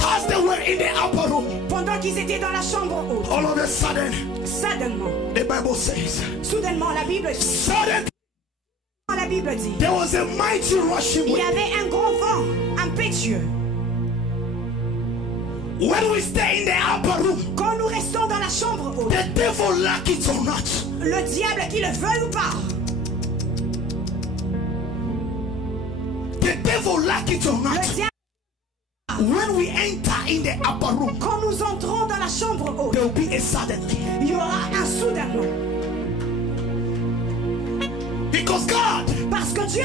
As they were in the upper room, pendant qu'ils étaient dans la chambre haute, all of a sudden, soudainement, the Bible says, soudainement la Bible dit, suddenly, la Bible dit, there was a mighty rushing wind. Il y avait un grand vent impétueux. When we stay in the upper room, quand nous restons dans la chambre haute, the devil like it or not, le diable qu'il le veuille ou pas, the devil like it or not, when we enter in the upper room, quand nous entrons dans la chambre haute, there will be a suddenly. Il y aura un soudainement. Because God, parce que Dieu,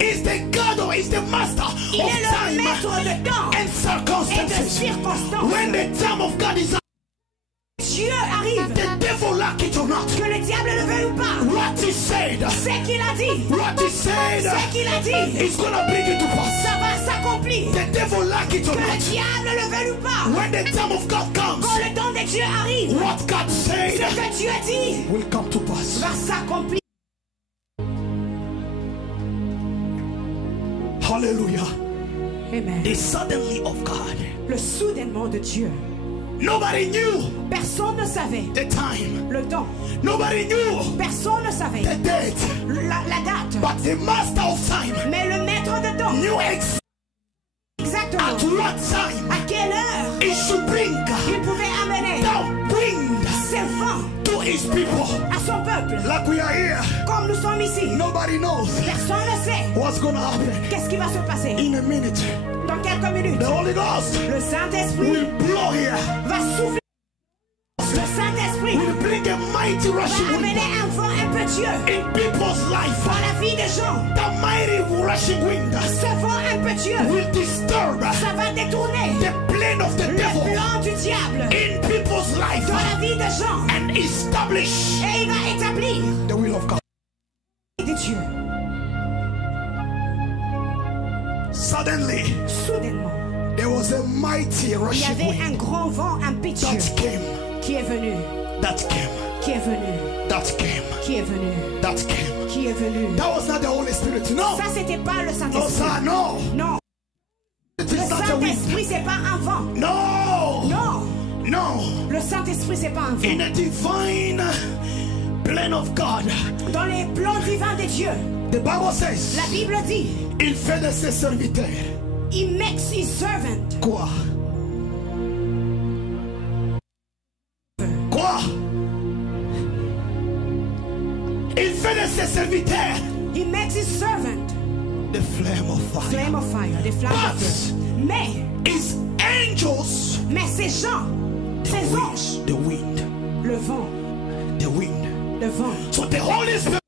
is the God or is the master of time and circumstances. When the time of God is up, Dieu arrive. The devil like it or not. Que le diable le veuille ou pas. What he said. C'est qu'il a dit. What he said. C'est qu'il a dit. It's gonna bring it to pass. Ça va s'accomplir. The devil like it or que not. Le diable le veuille ou pas. When the time of God comes. Quand le temps de Dieu arrive. What God said. Ce que Dieu dit. Will come to pass. Va s'accomplir. Hallelujah. Amen. The suddenly of God. Le soudainement de Dieu. Nobody knew. Personne ne savait. The time. Le temps. Nobody knew. Personne ne savait. The date. La date. But the master of time. Mais le maître de temps. Knew exactement. At what time. À quelle heure. It should bring. Il pouvait amener. The wind. Ses vents. To his people. À son peuple. Like we are here. Comme nous sommes ici. Nobody knows. Personne ne sait. What's gonna happen? Qu'est-ce qui va se passer? In a minute. Dans quelques minutes. The Holy Ghost. Le Saint-Esprit. Will blow here. Va souffler. Le Saint-Esprit. Will bring a mighty rushing va amener wind. un vent impétueux. In people's life. Dans la vie des gens. The mighty rushing wind. Ce vent impétueux. Will disturb. Ça va détourner. The plan of the devil. Le plan du diable. In people's life. Dans la vie des gens. And establish. Et il va établir. The will of God. De Dieu. Suddenly. Soudainement. There was a mighty rushing wind. Il y avait un grand vent impétueux. That came. Qui est venu. That came. Qui est venu. That came. Qui est venu. That came. Qui est venu. That was not the Holy Spirit. No. Ça c'était pas le Saint-Esprit. No, sir, no. Non. Le Saint-Esprit c'est pas un vent. No. Non. No. Le Saint-Esprit c'est pas un vent. In a divine plan of God. Dans les plans divins de Dieu. The Bible says. La Bible dit. Il fait de ses serviteurs. He makes his servant. Quoi? Quoi? Il fait de ses serviteurs. He makes his servant The flame of fire. Flame of fire. The flame of fire. Mais his angels. Mais ces gens, ces anges. The wind. Le vent. The wind. Le vent. So the Holy Spirit.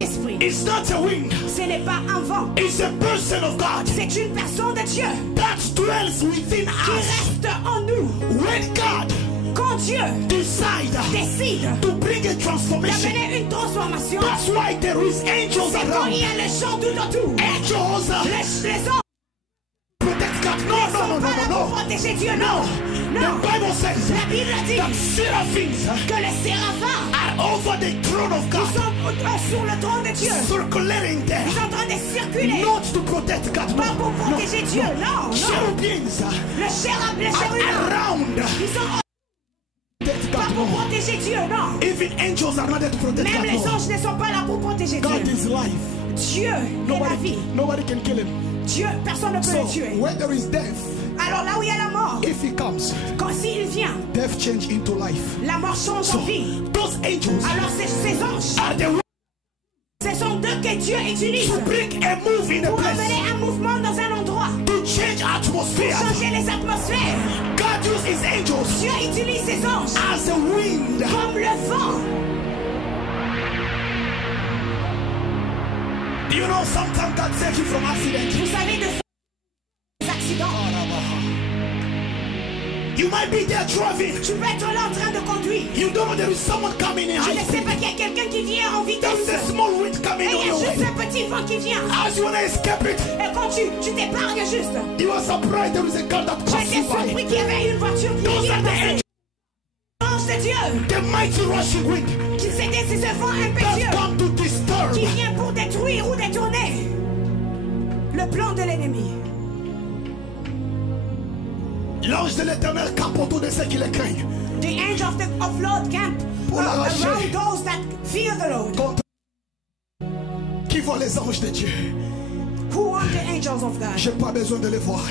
Esprit. It's not a wind. Ce n'est pas un vent. It's a person of God. C'est une personne de Dieu. That dwells within Qui us. reste en nous. When God Quand Dieu décide to bring a transformation, d'amener une transformation, that's why there is angels c'est quand around. il y a les gens tout autour. Angels Les anges protect God. ne sont pas là pour protéger Dieu, non. Non. The Bible says La Bible dit that seraphims que les séraphins are over the throne of God, sont sur le trône de Dieu. circulating there, Ils sont en train de circuler. not to protect God, Pas pour protéger Dieu, non. Cherubims Les chérubins around. ils sont Protect pas God pour more. protéger Dieu, non. Even angels are not there to protect Même God les more. anges ne sont pas là pour protéger God Dieu. is life. Dieu est la vie. Nobody can kill him. Dieu, personne ne peut So le tuer. where there is death, Alors là où il y a la mort, if he comes, quand s'il vient, death change into life. la mort change So en vie. those angels Alors ces anges, are the ones ce sont d'eux que Dieu utilise to bring a move in a pour place, amener un mouvement dans un endroit, to change pour atmosphere. changer les atmosphères. God uses his angels Dieu utilise ses anges as a wind. comme le vent. You know, sometimes God saves you from accidents. Vous savez des accidents. You might be there driving. Tu peux être là en train de conduire. You don't know there is someone coming in Tu high ne sais speed. pas qu'il y a quelqu'un qui vient en There's vitesse. a small wind coming Et il on y a your juste way. un petit vent qui vient. As you want to escape it, Et quand tu t'épargnes juste, you are surprised there is a car that j'ai passed été you by. surpris qu'il y avait une voiture qui Those vient are the passer. angels, Ange de Dieu, the mighty rushing wind c'est ce vent impétueux that come to disturb. qui vient pour détruire ou détourner le plan de l'ennemi. L'ange de l'éternel campe autour de ceux qui le craignent. The angel of Lord camp Pour l'arracher. around those that fear the Lord. Contre qui voient les anges de Dieu. Who are the angels of God? J'ai pas besoin de les voir.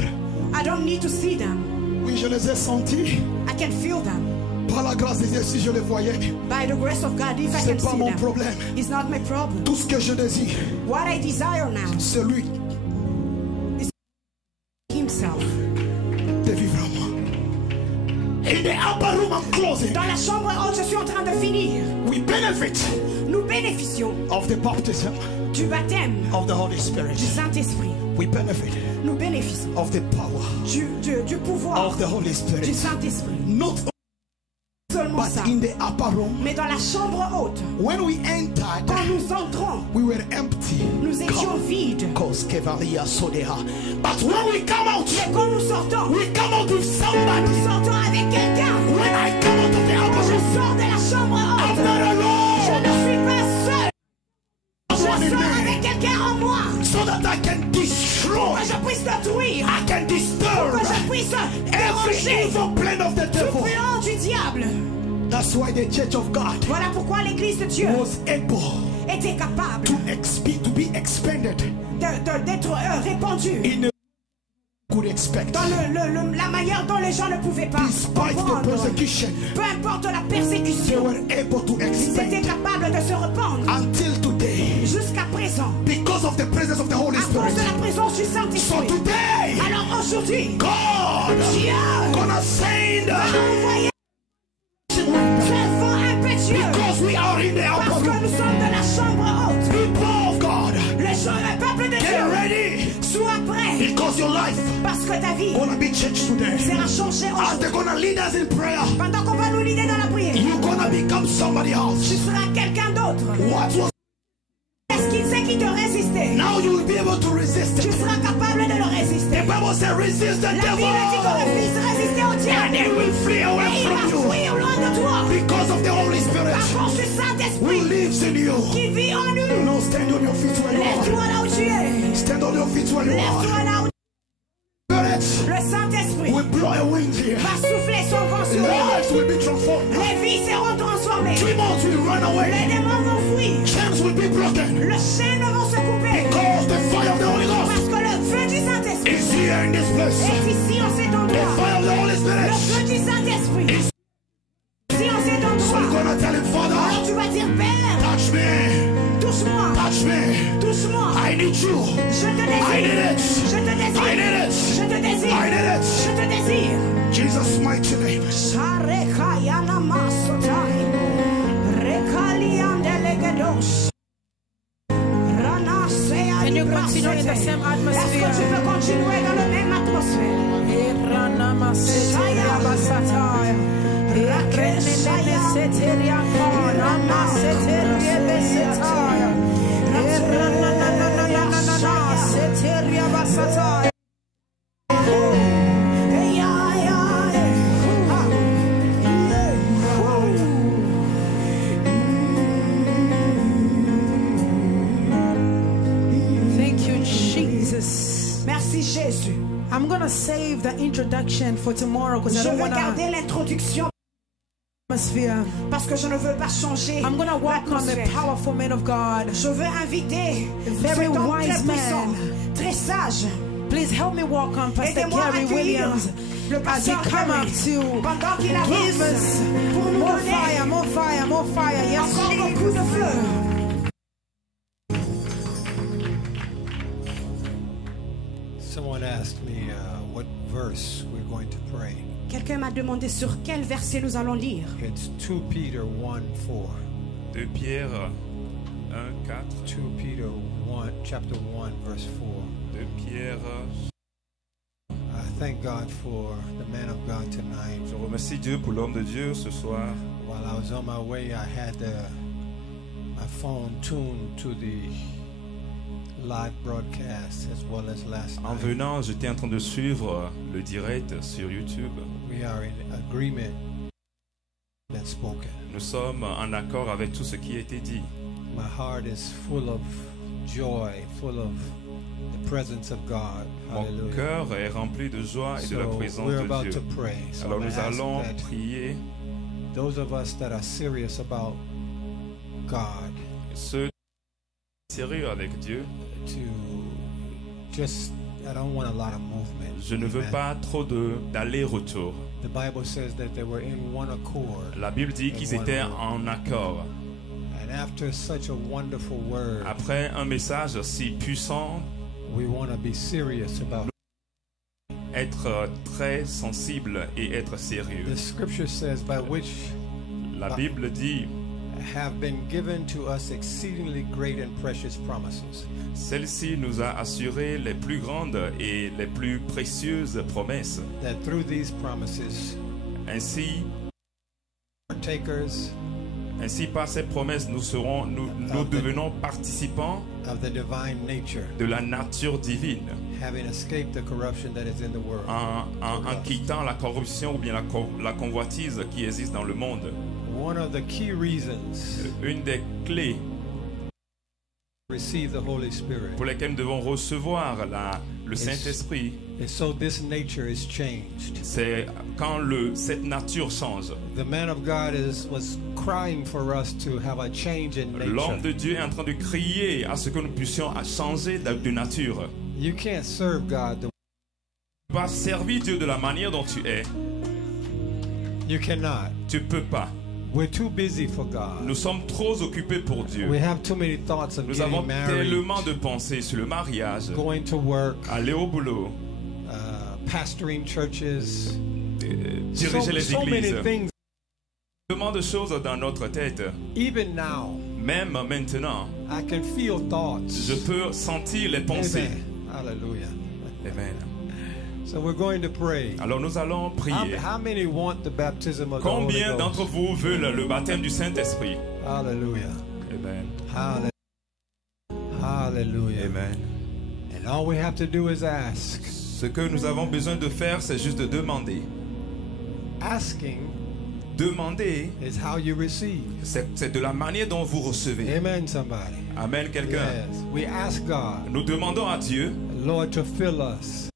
I don't need to see them. Oui, je les ai sentis. I can feel them. Par la grâce de Dieu, si je les voyais, By the grace of God, if I c'est can pas see mon them. problème. It's not my problem. Tout ce que je désire, What I desire now c'est lui himself. de vivre en moi. In the upper room I'm closing. Dans la chambre haute, je suis en train de finir. We benefit Nous bénéficions of the baptism du baptême of the Holy Spirit. du Saint-Esprit. We benefit Nous bénéficions of the power du pouvoir of the Holy du Spirit. Saint-Esprit. Not Seulement but ça. in the upper room. Mais dans la chambre haute, When we entered, quand nous entrons, we were empty. nous étions vides. But when we come out, Mais quand nous sortons, we come out with somebody. nous sortons avec quelqu'un. When I come out of the Quand upper je room, sors de la chambre I'm haute, not je alone. ne suis pas seul. Someone Je in sors me, avec quelqu'un en moi. so that I can destroy, Que je puisse détruire. I can disturb Que je puisse every déranger evil plan of the tout devil. plan du diable. That's why the church of God Voilà pourquoi l'église de Dieu was able était capable to be expanded d'être répandue in a could expect. dans la manière dont les gens ne pouvaient pas Despite the comprendre. persecution, Peu importe la they persécution, were able to ils étaient expand capables de se répandre until today jusqu'à présent because of the presence of the Holy à cause Spirit. de la présence du So Saint-Esprit. today, Alors aujourd'hui, God Dieu gonna send va envoyer wind ce vent impétueux because we are in the parce upper que room. nous sommes de la chambre haute. People of God, Les gens, le peuple de get Dieu, ready sois prêt because your life parce que ta vie gonna be changed today. sera changée As aujourd'hui. they're gonna lead us in prayer, Pendant qu'on va nous leader dans la prière, you're gonna become somebody tu else. seras quelqu'un d'autre. What was Est-ce qu'il sait qui te résistait? now you will be able to resist Tu it. seras capable de le résister. The Bible says resist the La devil Bible dit qu'on puisse résister au and diable. he will flee Et away il va from you fuir loin de toi. because of the Holy Par Spirit force du who Saint-Esprit lives in you. qui vit en nous. No, stand on your feet where you are. Lève-toi là où tu es. Stand on your feet where you Lève-toi are. là où Spirit le Saint-Esprit will blow a wind here. va souffler son vent sur Lives nous. will be transformed. Les vies seront transformées. Demons will run Les away. démons vont fuir. Chains will be broken. Les chaînes vont se couper. Because the fire of the Holy Parce Ghost que le feu du Saint-Esprit is here in this place. est ici en cet The endroit. fire of the Holy Le Spirit. feu du Saint-Esprit Is- est ici en cet So you're endroit. gonna tell him, Alors Father, tu vas dire, Père, touch me. I'm gonna save the introduction for tomorrow because I don't want to garder l'introduction parce que je ne veux pas changer. I'm gonna welcome a powerful man of God. Je veux inviter a very wise man, très sage. Please help me welcome Pastor Gary Williams as he come up to give us more fire, more fire, more fire. Yes, beaucoup de feu. Someone asked me what verse we're going to pray. Quelqu'un m'a demandé sur quel verset nous allons lire. It's 2 Peter 1:4. 2 Pierre 1:4. 2 Peter 1, chapter 1, verse 4. 2 Pierre. I thank God for the man of God tonight. Je remercie Dieu pour l'homme de Dieu ce soir. While I was on my way, I had my phone tuned to the live broadcast as well as last night. En venant, j'étais en train de suivre le direct sur YouTube. We are in agreement and spoken. Nous sommes en accord avec tout ce qui a été dit. My heart is full of joy, full of the presence of God. Mon cœur est rempli de joie et de la présence de Dieu. Alors nous allons prier. Those of us that are serious about God, ceux sérieux avec Dieu, I don't want a lot of movement. Je ne veux pas trop d'aller-retour. The Bible says that they were in one accord. La Bible dit qu'ils étaient en accord. And after such a wonderful word, après un message si puissant, we want to be serious about être très sensible et être sérieux. The scripture says by which la Bible dit have been given to us exceedingly great and precious promises. Celle-ci nous a assuré les plus grandes et les plus précieuses promesses. That through these promises, ainsi partakers, ainsi par ces promesses nous devenons participants of the divine nature, de la nature divine, having escaped the corruption that is in the world, en quittant la corruption ou bien la convoitise qui existe dans le monde. One of the key reasons une des clés receive the Holy Spirit, pour lesquelles nous devons recevoir le Saint-Esprit, so this nature is changed. C'est quand cette nature change. The man of God was crying for us to have a change in nature. L'homme de Dieu est en train de crier à ce que nous puissions changer de nature. You can't serve God. Tu peux pas servir Dieu de la manière dont tu es. You cannot. Tu peux pas. We're too busy for God. Nous sommes trop occupés pour Dieu. We have too many thoughts of Nous getting avons married, tellement de pensées sur le mariage, going to work, aller au boulot, pastoring churches, diriger les so many églises. things. Tellement de choses dans notre tête. Even now, même maintenant, I can feel thoughts. Je peux sentir les pensées. Amen. Hallelujah. Amen. So we're going to pray. Alors nous allons prier. How many want the baptism of Combien the Holy d'entre vous veulent le baptême du Saint-Esprit? Hallelujah. Amen. Hallelujah. Amen. And all we have to do is ask. Ce que nous avons besoin de faire, c'est juste de demander. Asking. Demander. Is how you receive. C'est de la manière dont vous recevez. Amen, somebody. Amen, quelqu'un. Yes. We ask God. Nous demandons à Dieu. Lord, to fill us.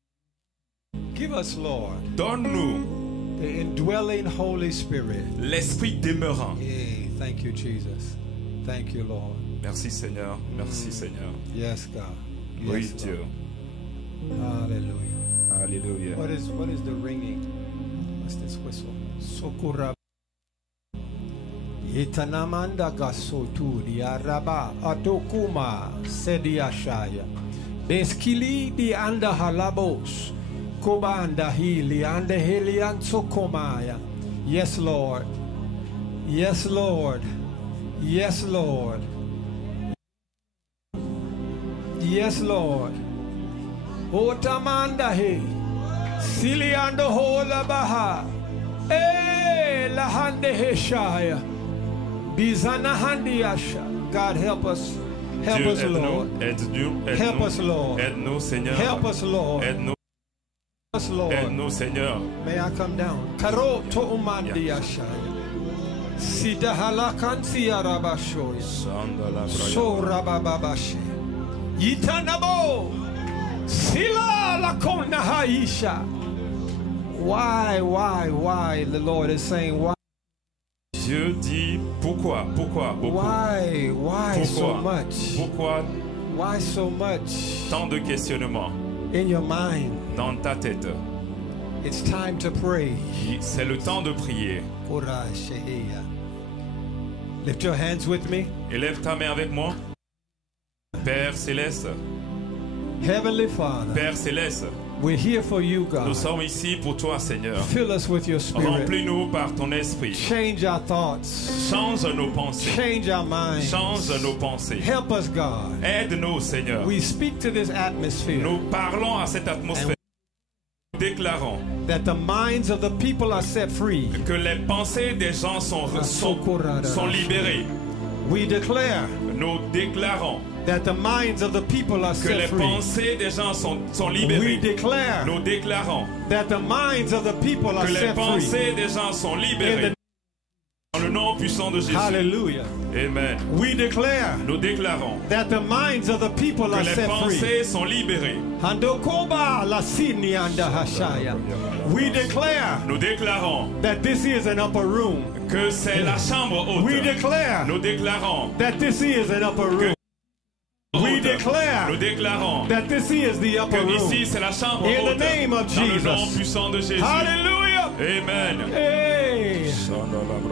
Give us, Lord, donne-nous the indwelling Holy Spirit. L'esprit demeurant. Yeah, thank you, Jesus. Thank you, Lord. Merci, Seigneur. Merci, Seigneur. Yes, God. Yes, oui, Dieu. Hallelujah. Hallelujah. What is the ringing? What's this whistle? Sokura. Itanamanda gasotu di araba atokuma sediashaya. Beskili di anda halabos. Kobanda hili anda helian sokomaya. Yes, Lord. Yes, Lord. Yes, Lord. Yes, Lord. Otamanda he. Siliando hola baha. God, help us. Help us, Lord. Help us, Lord. Aide-nous, Seigneur. Help us, Lord. Aide-nous. Aide-nous, Seigneur. May I come down? Karo to umandi ashaya. Sida halakan siarabashoya. So rabababashi. Yitanabo. Sila lakona haisha. Why? The Lord is saying why. Dieu dit pourquoi beaucoup. Why pourquoi? So much? Pourquoi Why so much? Tant de questionnements in your mind. Dans ta tête. It's time to pray. C'est le temps de prier. Lift your hands with me. Élève ta main avec moi. Père céleste. Heavenly Father. Père céleste. We're here for you, God. Nous sommes ici pour toi, Seigneur. Fill us with your spirit. Remplis-nous par ton esprit. Change our thoughts. Change nos pensées. Change our minds. Change nos pensées. Help us, God. Aide-nous, Seigneur. We speak to this atmosphere. Nous parlons à cette atmosphère. Nous déclarons that the minds of the people are set free. Que les pensées des gens sont libérées. We declare nous déclarons that the minds of the people are que set les free. pensées des gens sont libérées. We declare nous déclarons that the minds of the people are que les set pensées free. des gens sont libérées. Dans le nom puissant de Jésus. Hallelujah. Amen. We declare nous déclarons that the minds of the people are set free. Que les pensées sont libérées. We declare nous déclarons that this is an upper room. Que c'est la chambre haute. We declare nous déclarons that this is an upper room. We declare nous déclarons that this is the upper room. Ici c'est la chambre in haute. The name of dans Jesus. le nom puissant de Jésus. Hallelujah. Amen. Hey.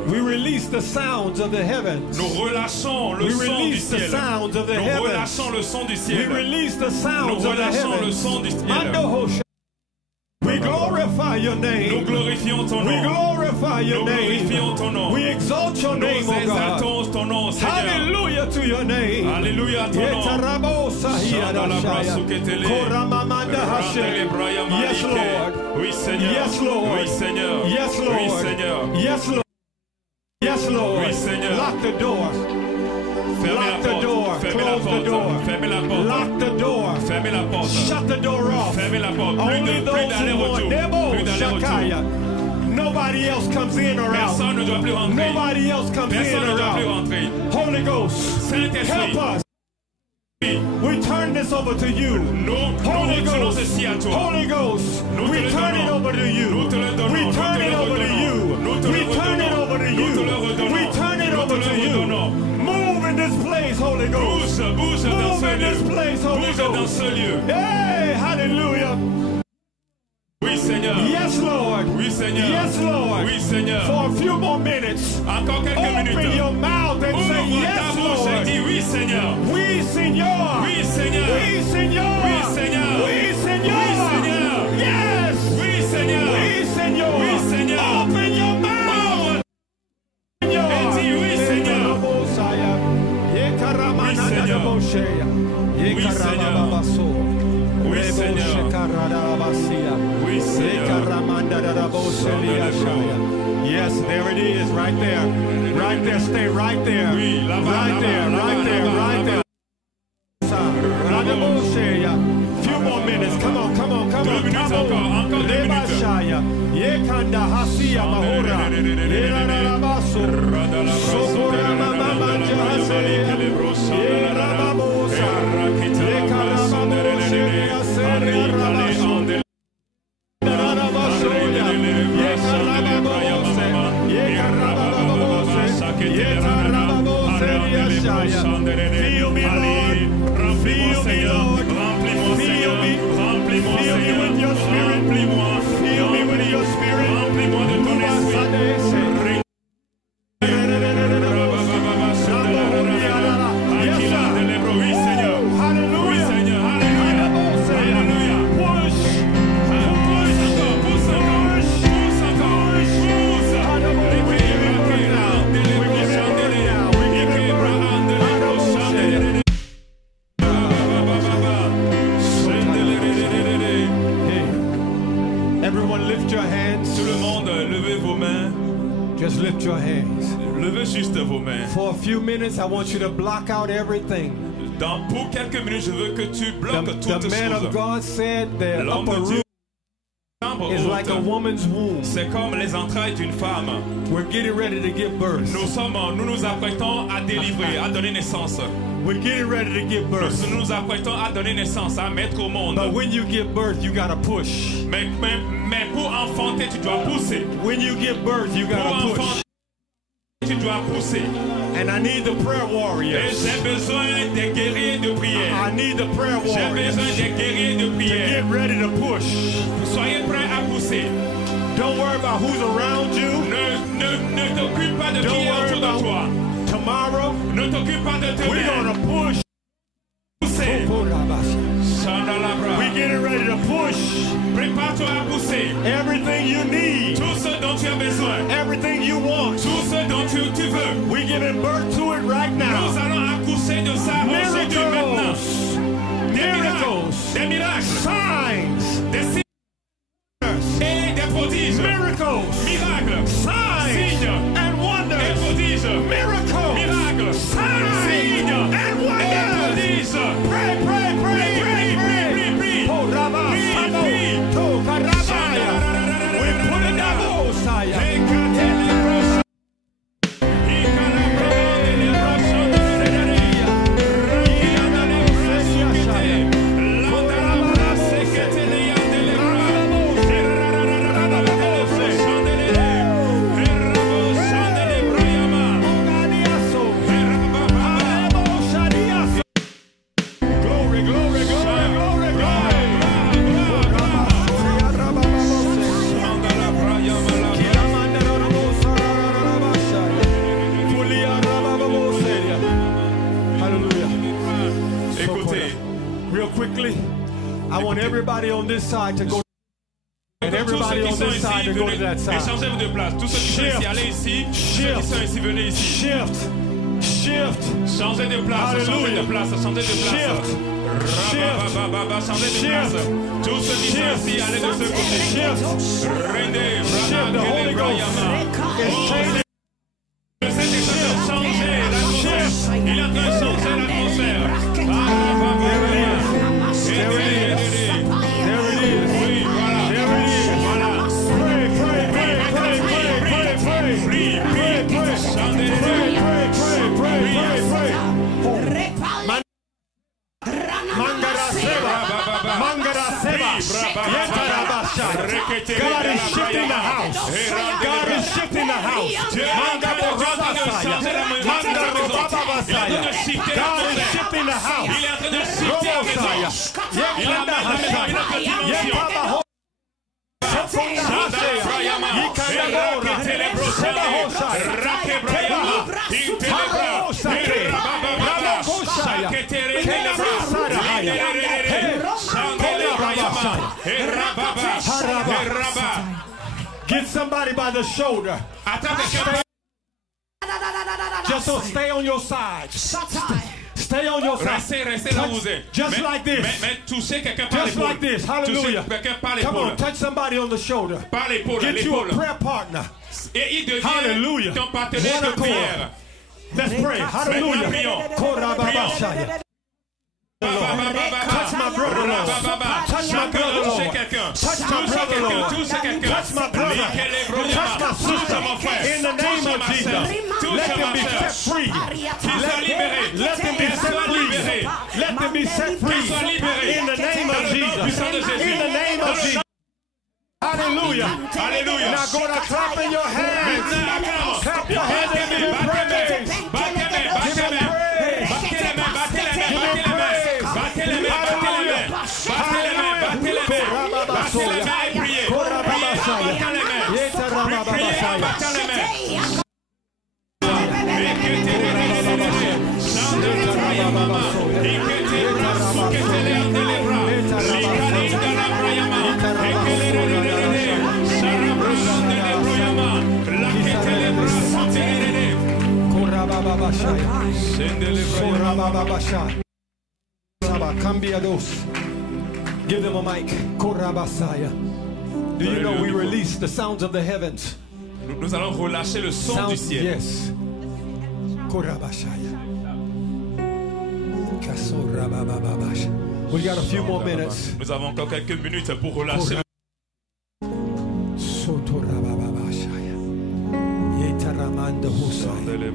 We release the sounds of the heavens. Nous relâchons le son du ciel. Nous relâchons le son du ciel. We release the sounds Nous of the relâchons le heavens. son du ciel. We glorify your name. Nous glorifions ton nom. We glorify your Nous glorifions ton nom. We exalt your name, Nous exaltons ton nom, Seigneur. Hallelujah to your name. Alléluia à ton nom. Yes, Lord. Oui, Seigneur. Yes, Lord. Oui, Seigneur. Yes, Lord. Oui, Seigneur. Yes, Lord. Yes, Lord. Oui, Seigneur. Lock the door. Lock the door. Close the door. Fermez la porte. Lock the door. Fermez la porte. Shut the door off. Fermez la porte. Only those who want Shakaya. Nobody else comes in or out. Personne ne doit plus rentrer. Nobody else comes Personne in ne or doit plus out. rentrer. Holy Ghost, Saint-Esprit, help us. We turn this over to you. Holy Ghost, Holy Ghost, we turn it over to you. We turn it over to you. We turn it over to you. We turn it over to you. Move in this place, Holy Ghost. Bouge Move in this place, Holy Bouge dans ce lieu. Ghost. Hey, hallelujah. Oui, Seigneur. Yes, Lord. Oui, Seigneur. Yes, Lord. Oui, Seigneur. For a few more minutes. Encore quelques Open minutes. your mouth and say Ouvre yes, ta bouche et Lord. dis oui, Seigneur. Oui, Seigneur. Oui, Seigneur. Oui, Seigneur. Oui, Seigneur. Oui, Seigneur. Oui, Seigneur. Yes. Oui, Seigneur. Oui, Seigneur. Oui, Seigneur. Open your mouth. Seigneur. Et dis oui, Seigneur. Oui, Seigneur. Oui, Seigneur. Oui, yes, there it is, right there. Right there, stay right there. Oui, là-bas, right there, là-bas, right there, là-bas, right there. Few more minutes. Come on, come on, come 2 on. minutes Come on. encore 2 minutes. Yekanda hasia mahura. Yerarabaso. Sokora mama jahase. Yerababosa. Yekarababose. Yaserarabaso. Yerabasoya. Yekarababose. Yekarababose. Yekarababose. Yashaya. Feel me, Lord. Feel me, Lord. Feel me. Feel me with your spirit. Feel me with your spirit. Remplis-moi de ton esprit. lift your hands. Levez juste vos mains. For a few minutes, I want you to block out everything. Pour quelques minutes, je veux que tu bloques toutes choses. The man of God said the upper room is like a woman's womb. C'est comme les entrailles d'une femme. We're getting ready to give birth. Nous nous apprêtons à délivrer, à donner naissance. We're getting ready to give birth. Nous nous apprêtons à donner naissance, à mettre au monde. But when you give birth, you gotta push. Mais pour enfanter, tu dois pousser. When you give birth, you gotta push. Tu dois pousser. And I need the prayer warriors. Et j'ai besoin des guerriers de prière. I need the prayer warriors. J'ai besoin des guerriers de prière. To get ready to push. Soyez prêts à pousser. Don't worry about who's around you. Ne t'occupe pas de qui est autour de toi. Tomorrow, ne t'occupe pas de tes we're gonna push. Pousser. We're getting ready to push. Prépare-toi à pousser. Everything you need. Tout ce dont tu as besoin. Everything you want. Tout ce dont tu veux. We're giving birth to it right now. Nous allons accoucher de ça aujourd'hui maintenant. Des miracles. Signs. Des signes. Et des prodiges. Miracles. Miracles. Signs. And wonders. Des prodiges. Miracles. Miracles. Signs. And wonders. Pray, pray, pray, pray, pray, pray, pray. Oh, Rabba, we put it down. I want everybody on this side to go and everybody on this side to go to that side. Échangez-vous de place. Tous ceux qui sont ici, allez ici. Ceux qui sont ici, venez ici. Shift. Shift. Changez de place. Changez de place. Changez de place. Shift. Changez de place. Tous ceux qui sont ici, allez de ce côté. Shift. Rendez. Shift. The Holy Ghost is changing. Il est en train de changer l'atmosphère. God is shifting the house. God is shifting the house. God is shifting the house. Get somebody by the shoulder. Just so stay on your side. Stay on your side. Restez là où vous êtes. Just like this. Mais touchez quelqu'un par Just l'épaule. like this. Hallelujah. Come on, touch somebody on the shoulder. Par l'épaule. Get you a prayer partner. Et il devient ton partenaire de prière. Let's pray. Hallelujah. Touch my brother, Lord. Touch my brother, Lord. Touch my brother, Lord. Touch my brother. Touch my sister. In the name of Jesus. Let them be set free. Let them be set free. Let them be set free. In the name of Jesus. In the name of Jesus. Hallelujah. Hallelujah. Now go to clap in your hands. Clap your hands and give him praise. Give him praise. Give them a mic. Do you know we release the sounds of the heavens? Nous allons relâcher le son du ciel. Yes. We got a few more minutes. Nous avons encore quelques minutes pour relâcher.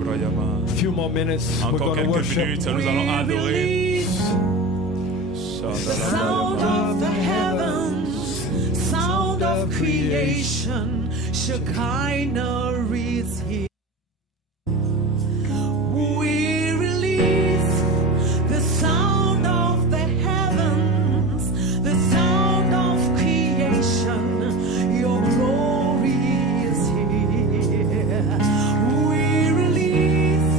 A few more minutes. Encore quelques minutes, nous allons adorer. The sound of the heavens, sound of creation, Shekinah is here. We release the sound of the heavens, the sound of creation, your glory is here. We release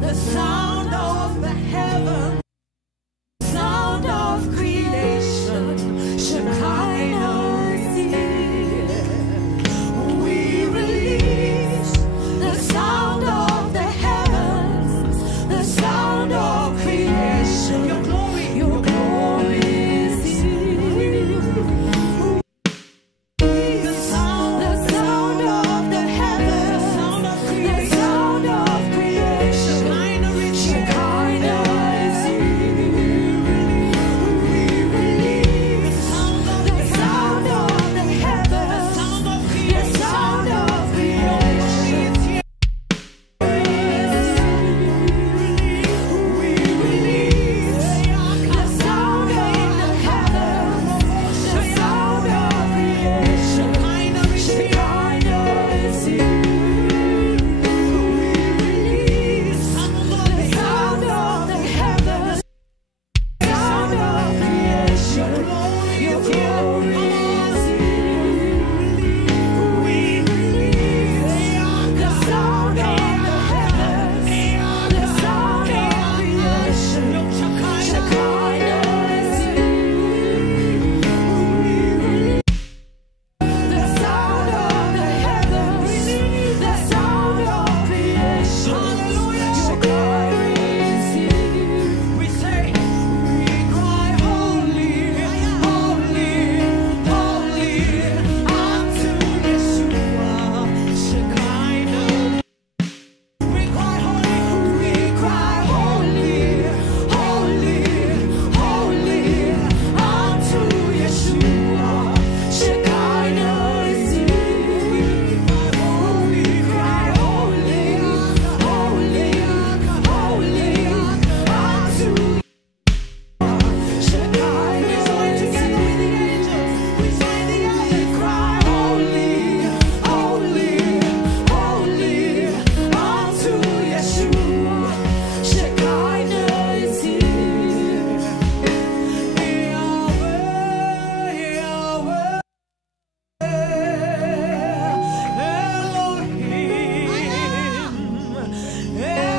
the sound of the heavens, sound of creation, Shekinah is here. We release the sound of the heavens, the sound of creation, your glory is here. The sound of the heavens, the sound of creation, Shekinah is here. We release the sound of the heavens, the sound of creation. We release the sound of the heavens, the sound of creation. Shekinah is here. We release the sound of the heavens, sound of creation, your glory is here. We release the sound of the heavens, the sound of creation, Shekinah is here. We release the sound of the heavens, the sound of creation, your glory is here. We say, we cry holy, holy, holy, unto Yeshua, Shekinah. We cry holy, holy, holy, unto Yeshua, Shekinah is here. We cry holy, holy, unto Shekinah together with the angels. We say we cry holy, holy, unto Yeshua, Shekinah is here. Yahweh, Yahweh, Elohim, Elohim,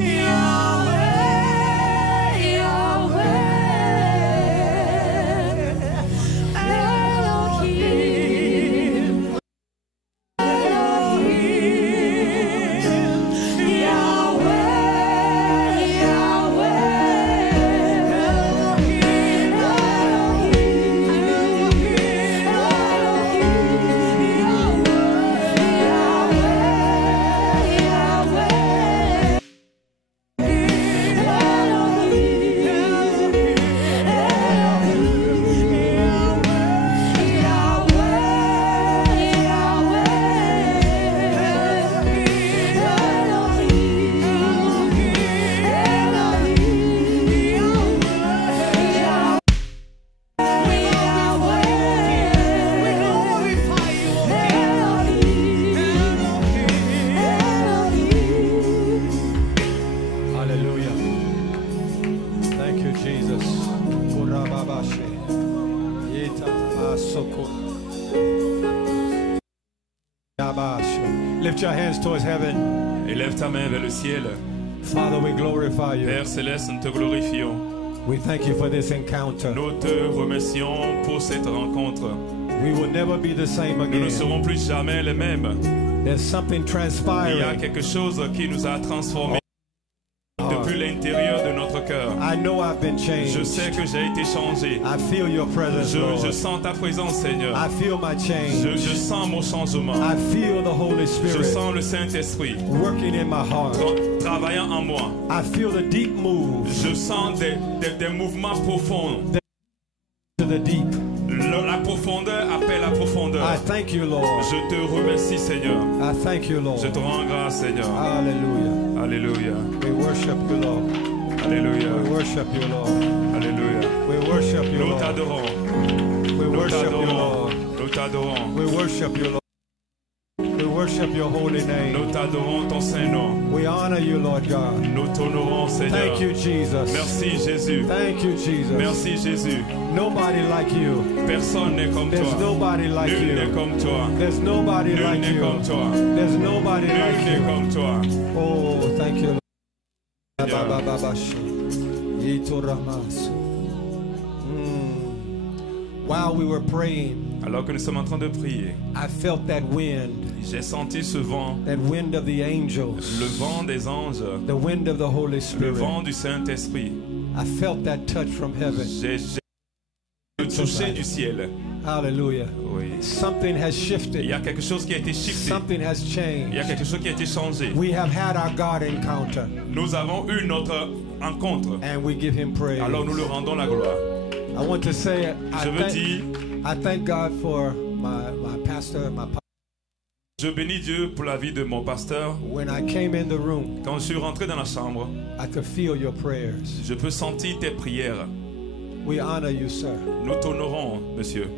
Yahweh, Yahweh, Elohim, Hallelujah. Thank you, Jesus. Lift your hands towards heaven. Élève ta main vers le ciel. Father, we glorify you. Père céleste, nous te glorifions. We thank you for this encounter. Nous te remercions pour cette rencontre. We will never be the same Nous ne again. serons plus jamais les mêmes. There's something Il y a transpiring quelque chose qui nous a transformés depuis l'intérieur de notre cœur. cœur. I know I've been changed. Je sais que j'ai été changé. I feel your presence, Lord. Je sens ta présence, Seigneur. I feel my change. Je sens mon changement. I feel the Holy Spirit. Je sens le Saint-Esprit working in my heart. Travaillant en moi. I feel the deep move. Je sens des mouvements profonds. To the deep. La profondeur appelle la profondeur. I thank you, Lord. Je te remercie, Seigneur. I thank you, Lord. Je te rends grâce, Seigneur. Hallelujah. Alléluia. We worship you, Lord. Alléluia. We worship you, Lord. Alléluia. We worship you, Lord. Nous t'adorons. We worship you, Lord. Nous t'adorons. We worship you, Lord. We worship your holy name. Nous t'adorons ton Saint-Nom. We honor you, Lord God. Nous t'honorons, Seigneur. Thank you, Jesus. Merci, Jésus. Thank you, Jesus. Merci, Jésus. Nobody like you. Personne n'est comme There's toi. nobody like Nul you. n'est comme toi. There's nobody Nul like n'est you. comme toi. There's nobody Nul like n'est you. comme toi. Oh, thank you, Lord. While we were praying, alors que nous sommes en train de prier, I felt that wind. J'ai senti ce vent, that wind of the angels, le vent des anges, the wind of the Holy Spirit. Le vent du Saint-Esprit. I felt that touch from heaven. J'ai le toucher du ciel. Hallelujah. Oui. Something has shifted. Il y a quelque chose qui a été shifté. Something has changed. Il y a quelque chose qui a été changé. We have had our God encounter. Nous avons eu notre rencontre. And we give him praise. Alors nous lui rendons la gloire. I want to say, I thank God for my pastor, my pastor. Je bénis Dieu pour la vie de mon pasteur. When I came in the room, quand je suis rentré dans la chambre, I could feel your prayers. Je peux sentir tes prières. We honor you, sir. Nous t'honorons, monsieur.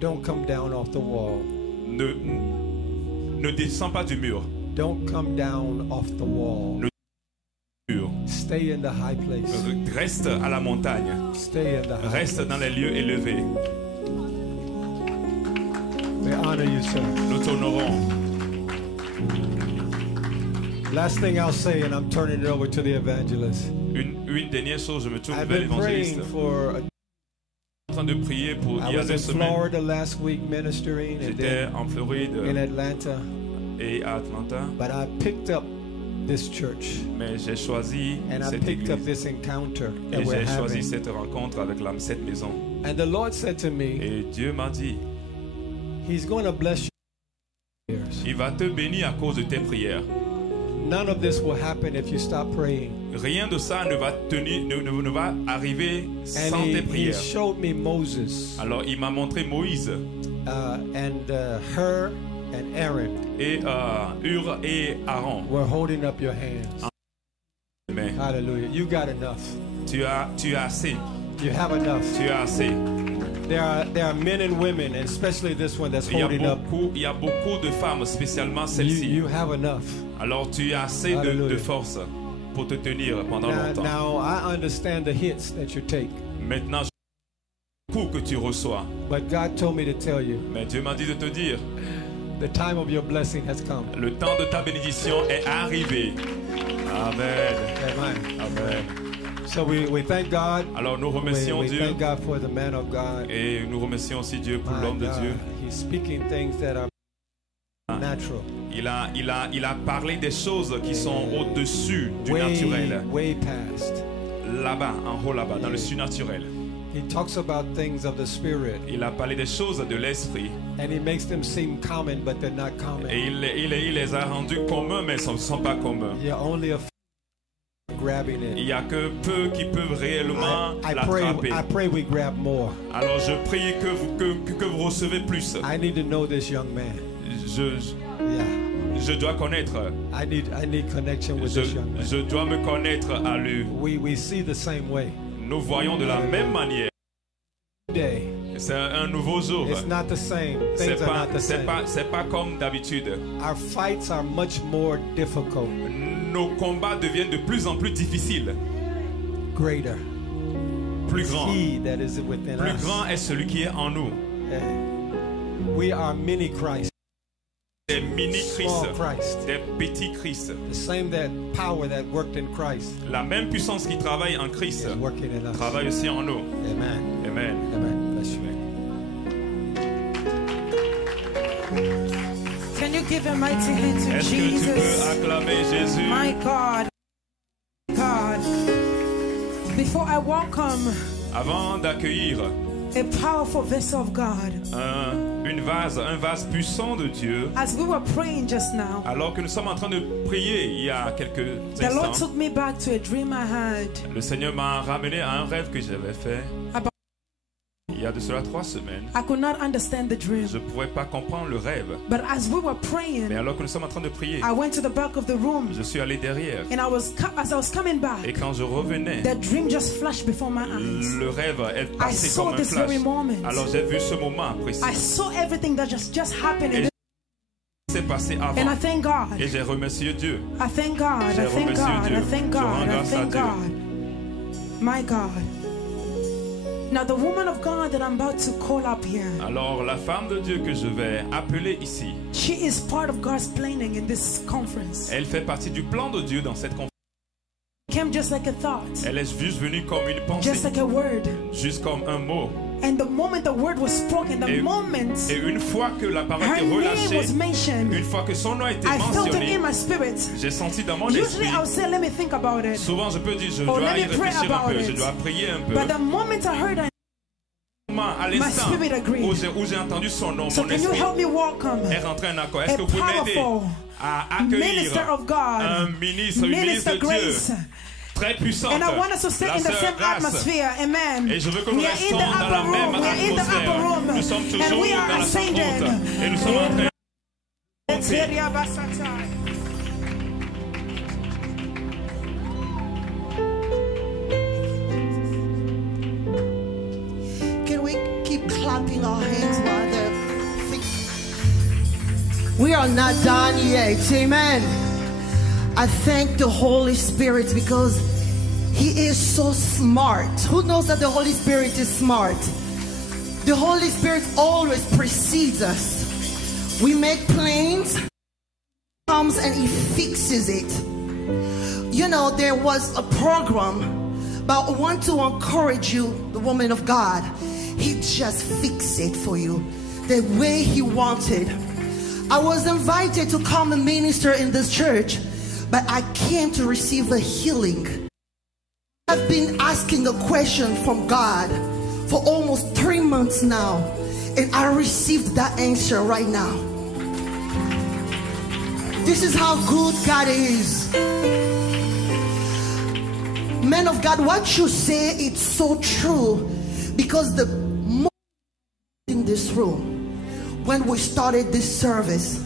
Don't come down off the wall. Ne descends pas du mur. Don't come down off the wall. Stay in the high place. Reste à la montagne. Stay in the high Reste place. dans les lieux élevés. We honor you, sir. Nous t'honorons. Last thing I'll say, and I'm turning it over to the evangelist. Une dernière chose, je me tourne I've vers been l'évangéliste. praying for. En train de prier pour I il y a was 2 in semaines. Florida last week ministering, and J'étais then en Floride in Atlanta. Et à Atlanta. But I picked up this church. Mais j'ai choisi and cette I picked église. up this encounter that Et we're j'ai choisi having. cette rencontre avec cette maison. And the Lord said to me, Et Dieu m'a dit, He's going to bless you. Il va te bénir à cause de tes prières. None of this will happen if you stop praying. Rien de ça ne va arriver sans And tes he prières. showed me Moses. Alors il m'a montré Moïse. And Hur and Aaron. Et Hur et Aaron. Were holding up your hands. Amen. Hallelujah. You got enough. Tu as assez. You have enough. Tu as assez. There are men and women, and especially this one that's holding up. Il y a beaucoup de femmes, spécialement celle-ci. You have enough. Alors tu as assez de force pour te tenir pendant longtemps. Now I understand the hits that you take. Maintenant, je coup que tu reçois. But God told me to tell you. Mais Dieu m'a dit de te dire. The time of your blessing has come. Le temps de ta bénédiction est arrivé. Amen. Amen. Amen. So we thank God. Alors nous remercions we Dieu. Thank God for the man of God. Et nous remercions aussi Dieu pour l'homme de Dieu. He's speaking things that are natural. Il a parlé des choses qui sont au-dessus du naturel. Way past. Là-bas, en haut là-bas, dans le surnaturel. He talks about things of the spirit. Il a parlé des choses de l'esprit. And he makes them seem common, but they're not common. Et il les a rendus communs, mais ce ne sont pas communs. You're only a grabbing it. Il n'y a que peu qui peuvent réellement l'attraper. I pray we grab more. Alors je prie que vous recevez plus. I need to know this young man. Je dois connaître. I need connection with this young man. Je dois me connaître à lui. We see the same way. Nous voyons de la même manière. C'est un nouveau jour. It's not the same. Things are not the same. C'est pas comme d'habitude. Our fights are much more difficult. Nos combats deviennent de plus en plus difficiles. Greater. Plus grand. He that is within plus us. grand est celui qui est en nous. We are mini Christ. Des mini-Christ, des petits Christ. The same that power that worked in Christ. La même puissance qui travaille en Christ travaille aussi en nous. Amen. Amen. Amen. Bless you. Can you give a mighty hand to Est-ce Jesus? que tu peux acclamer Jésus? My God. God. Before I welcome avant d'accueillir a powerful vessel of God, un vase puissant de Dieu, as we were praying just now, alors que nous sommes en train de prier il y a quelques the Lord instants, took me back to a dream I had. Le Seigneur m'a ramené à un rêve que j'avais fait il y a de cela 3 semaines. I could not understand the dream. Je ne pouvais pas comprendre le rêve. But as we were praying, mais alors que nous sommes en train de prier, I went to the back of the room. Je suis allé derrière. And as I was coming back, et quand je revenais, the dream just flashed before my eyes. Le rêve est passé comme un flash. Alors j'ai vu ce moment précis. I saw everything that just happened. C'est passé avant. And I thank God. Et j'ai remercié Dieu. I thank God. I thank God. I thank God. I thank God. My God. Now the woman of God that I'm about to call up here. Alors la femme de Dieu que je vais appeler ici. She is part of God's planning in this conference. Elle fait partie du plan de Dieu dans cette conférence. Came just like a thought. Elle est juste venue comme une pensée. Just like a word. Juste comme un mot. And the moment the word was spoken, et une fois que la parole était relâchée, une fois que son nom a été mentionné, j'ai senti dans mon esprit. Souvent je peux dire, je dois y réfléchir un peu, je dois prier un peu. À l'instant où j'ai entendu son nom, mon esprit est rentré en accord. Est-ce que vous pouvez m'aider à accueillir un ministre, une ministre de Dieu très puissante, and I want us to stay in the same atmosphere. Amen. Et je veux que nous restions dans la même atmosphère. Nous sommes toujours dans la salle haute et nous sommes en train de monter. Can we keep clapping our hands while they're... We are not done yet. Amen. I thank the Holy Spirit because He is so smart. Who knows that the Holy Spirit is smart? The Holy Spirit always precedes us. We make plans, comes and He fixes it. You know, there was a program, but I want to encourage you, the woman of God. He just fixed it for you the way He wanted. I was invited to come and minister in this church, but I came to receive a healing. I've been asking a question from God for almost 3 months now, and I received that answer right now. This is how good God is. Man of God, what you say, it's so true, because the moment in this room, when we started this service,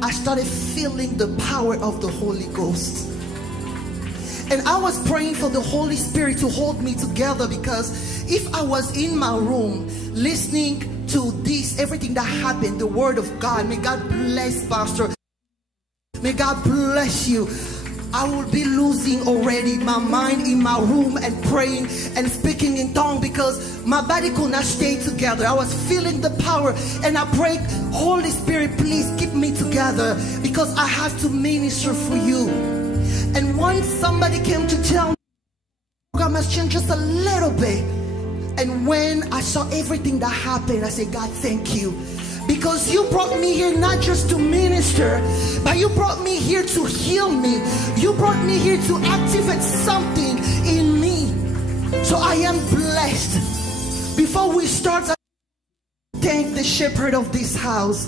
I started feeling the power of the Holy Ghost. And I was praying for the Holy Spirit to hold me together, because if I was in my room listening to this, everything that happened, the word of God, may God bless Pastor, may God bless you, I will be losing already my mind in my room and praying and speaking in tongues, because my body could not stay together. I was feeling the power, and I prayed, Holy Spirit, please keep me together, because I have to minister for you. And once somebody came to tell me the program has changed just a little bit, and when I saw everything that happened, I said, God, thank you. Because you brought me here not just to minister, but you brought me here to heal me. You brought me here to activate something in me. So I am blessed. Before we start, I thank the shepherd of this house.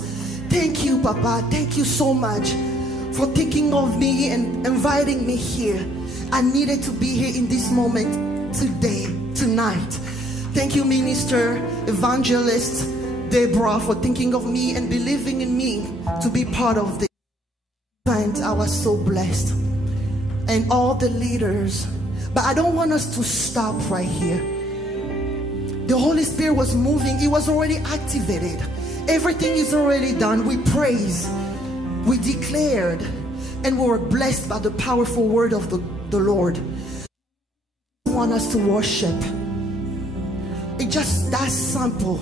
Thank you, Papa. Thank you so much for thinking of me and inviting me here. I needed to be here in this moment today, tonight. Thank you, Minister, Evangelist Deborah, for thinking of me and believing in me to be part of this event. I was so blessed. And all the leaders. But I don't want us to stop right here. The Holy Spirit was moving. It was already activated. Everything is already done. We praise. We declared. And we were blessed by the powerful word of the Lord. I want us to worship. It's just that simple.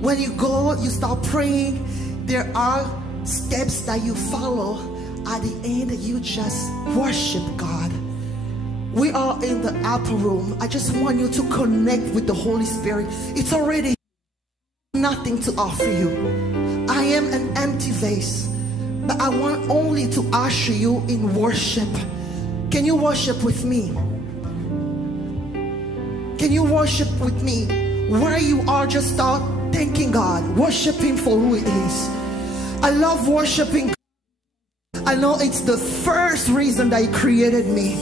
When you go, you start praying, there are steps that you follow. At the end, you just worship God. We are in the upper room. I just want you to connect with the Holy Spirit. It's already nothing to offer you. I am an empty vase, but I want only to usher you in worship. Can you worship with me? Can you worship with me? Where you are, just start thanking God. Worship Him for who He is. I love worshiping. I know it's the first reason that He created me.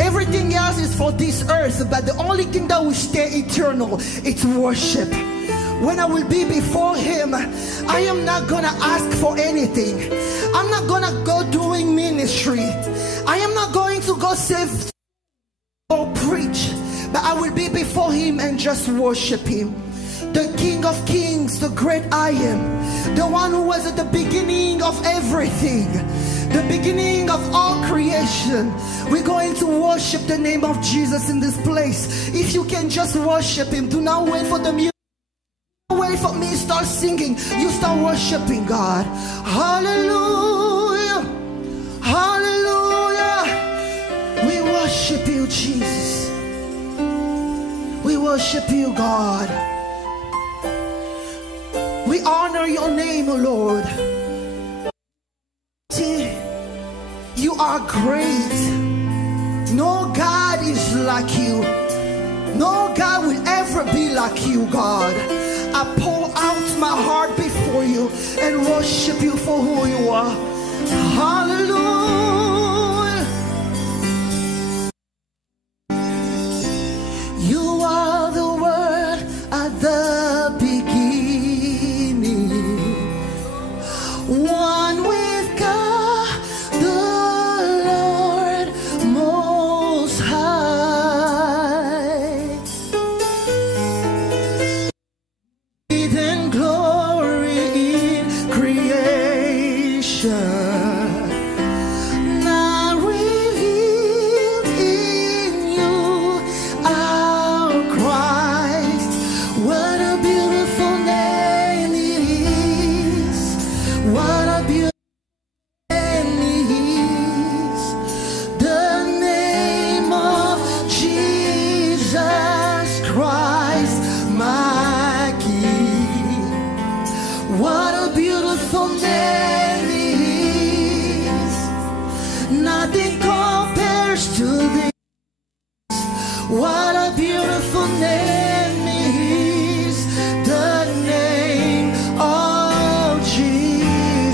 Everything else is for this earth, but the only thing that will stay eternal, it's worship. When I will be before Him, I am not gonna ask for anything. I'm not gonna go doing ministry. I am not going to go save or preach, but I will be before Him and just worship Him. The King of Kings, the great I am, the one who was at the beginning of everything, the beginning of all creation. We're going to worship the name of Jesus in this place. If you can just worship Him, do not wait for the music. Don't wait for me, start singing. You start worshiping God. Hallelujah, hallelujah. We worship You, Jesus. We worship You, God. We honor Your name, O Lord. You are great. No God is like You. No God will ever be like You, God. I pour out my heart before You and worship You for who You are. Hallelujah. You are the Word at the beginning, one with God, the Lord Most High. And glory in creation, now revealed in You, our Christ. What a beautiful name it is. What a beautiful name it is. The name of Jesus Christ, my King. What a beautiful name it is. Nothing compares to this. What a beautiful name it is. The name of Jesus.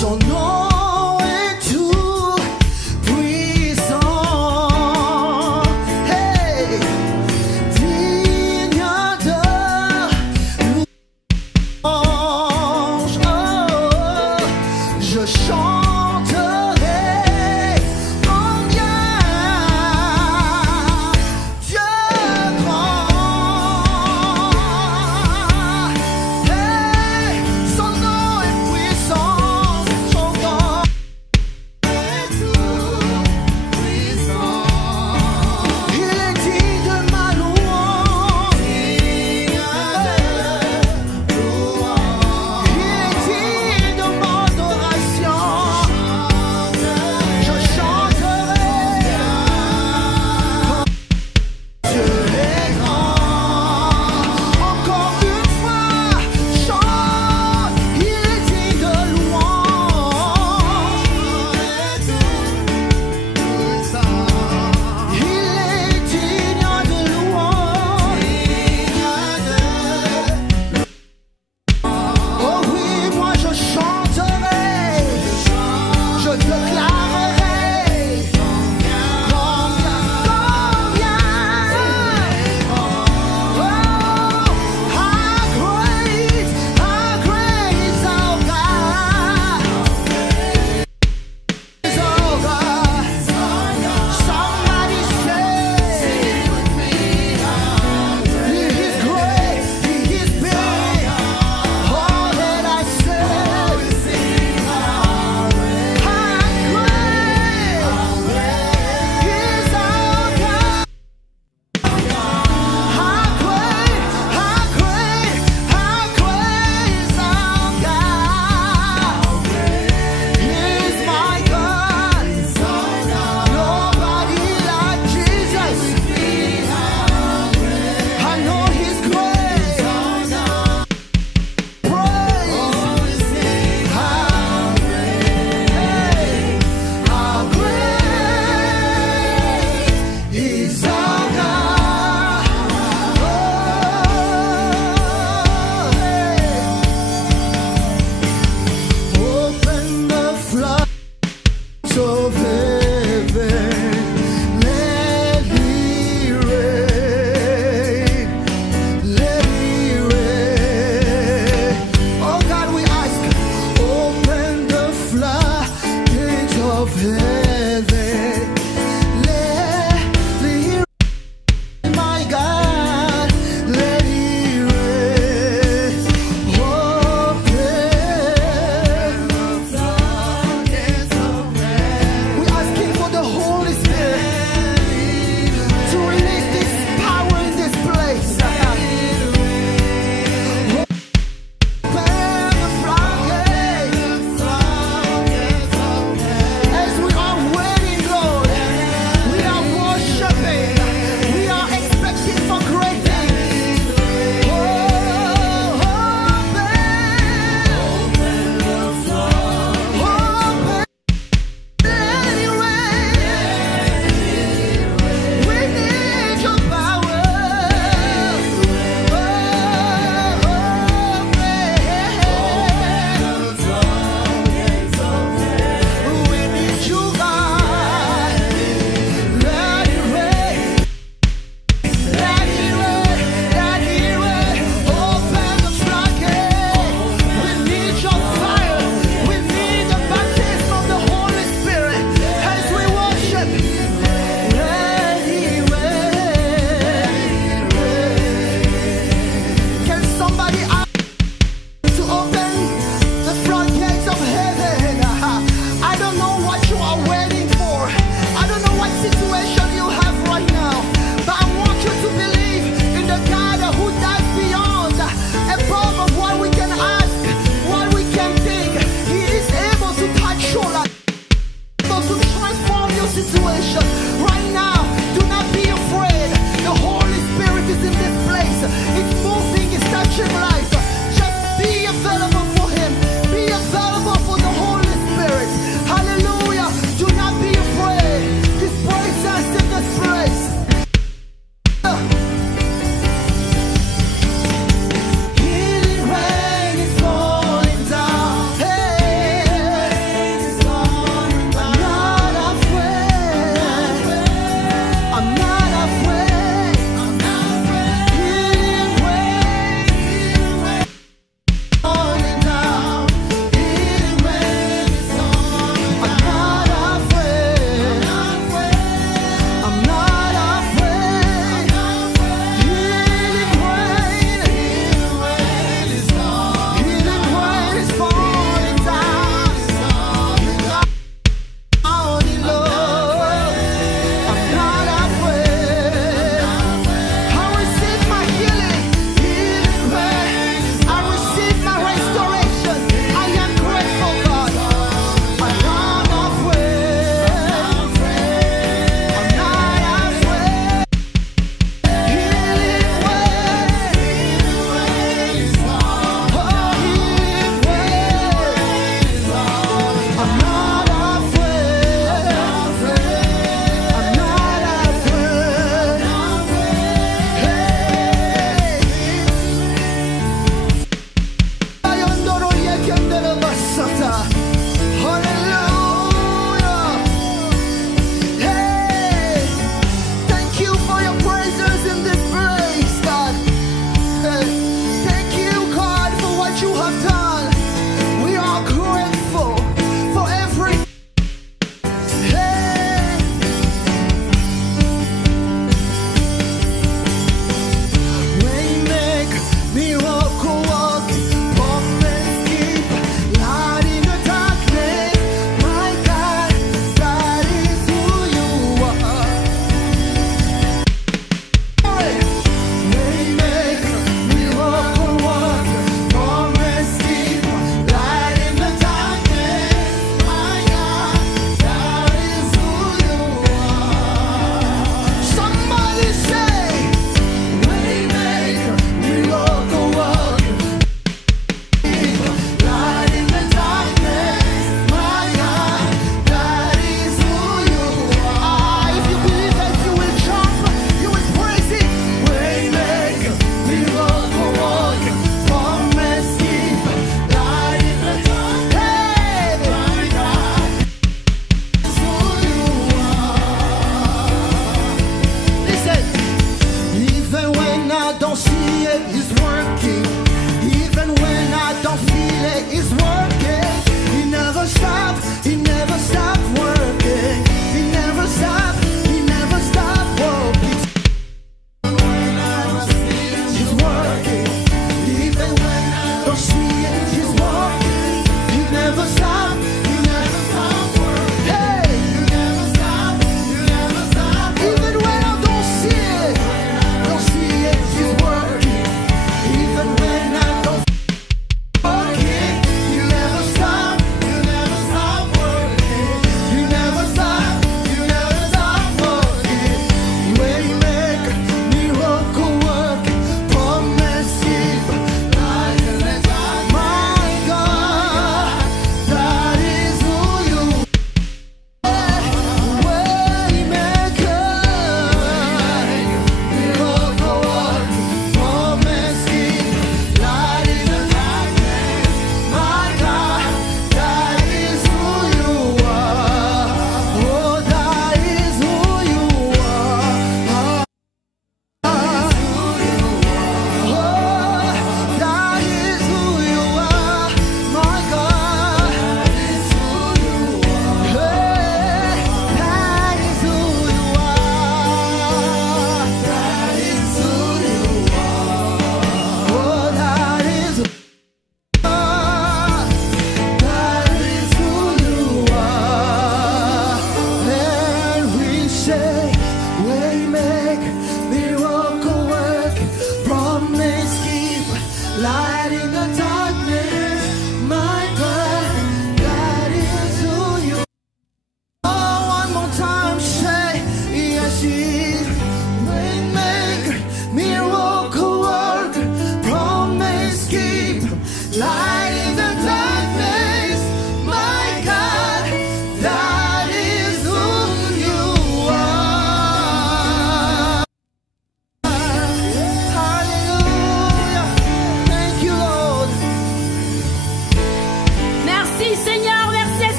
Son nom est tout puissant. Hey, digne de louange. Oh, je chanterai en bien Dieu grand. Hey, son nom est puissant, son nom est tout puissant. Il est digne de ma louange. Il est digne de mon adoration.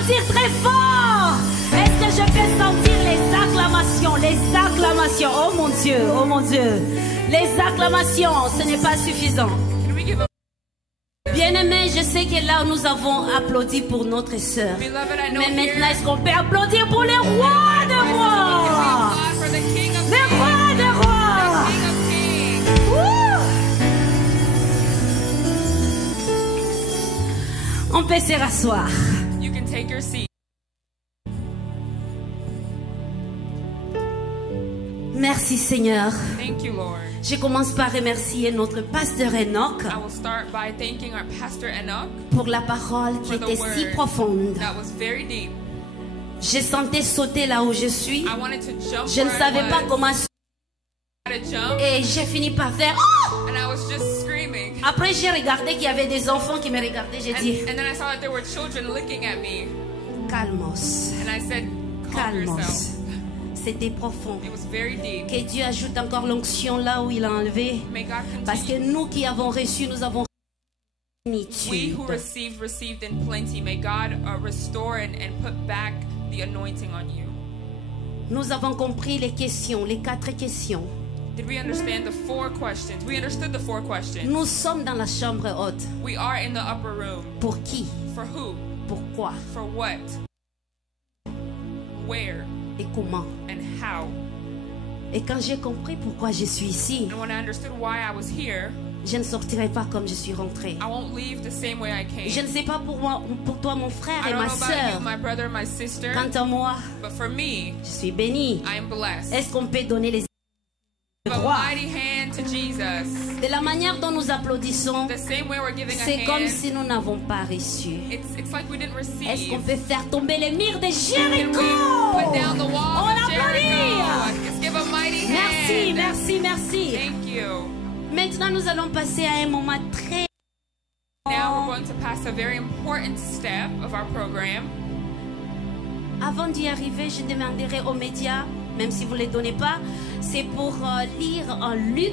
applaudir très fort? Est-ce que je peux sentir les acclamations? Les acclamations. Oh mon Dieu, oh mon Dieu. Les acclamations, ce n'est pas suffisant. Bien-aimés, je sais que là nous avons applaudi pour notre sœur. Mais maintenant, est-ce qu'on peut applaudir pour les rois de rois? Les rois de rois. On peut se rasseoir. Merci Seigneur. Thank you, Lord. Je commence par remercier notre pasteur Enoch pour la parole qui était si profonde. Je sentais sauter là où je suis. Je ne savais pas comment. Et j'ai fini par faire. Oh! Après j'ai regardé qu'il y avait des enfants qui me regardaient. J'ai dit calmos. Calmos. C'était profond. Que Dieu ajoute encore l'onction là où il a enlevé. Parce que nous qui avons reçu, nous avons We who received in plenty. May God restore and put back the anointing on you. Nous avons compris les questions, les 4 questions. Did we understand the 4 questions? We understood the 4 questions. Nous sommes dans la chambre haute. We are in the upper room. Pour qui? For who? Pourquoi? For what? Where? Et comment? And how? Et quand j'ai compris pourquoi je suis ici, and when I understood why I was here, je ne sortirai pas comme je suis rentrée. I won't leave the same way I came. Je ne sais pas pour moi, pour toi, mon frère et ma sœur. Quant à moi, but for me, je suis bénie. I am blessed. Est-ce qu'on peut donner les de la manière dont nous applaudissons, c'est comme si nous n'avons pas reçu. Est-ce qu'on peut faire tomber les murs de Jéricho? On applaudit. Merci, merci, merci. Maintenant, nous allons passer à un moment très... Now we're going to pass a very important step of our program. Avant d'y arriver, je demanderai aux médias, même si vous ne les donnez pas, c'est pour lire en Luc.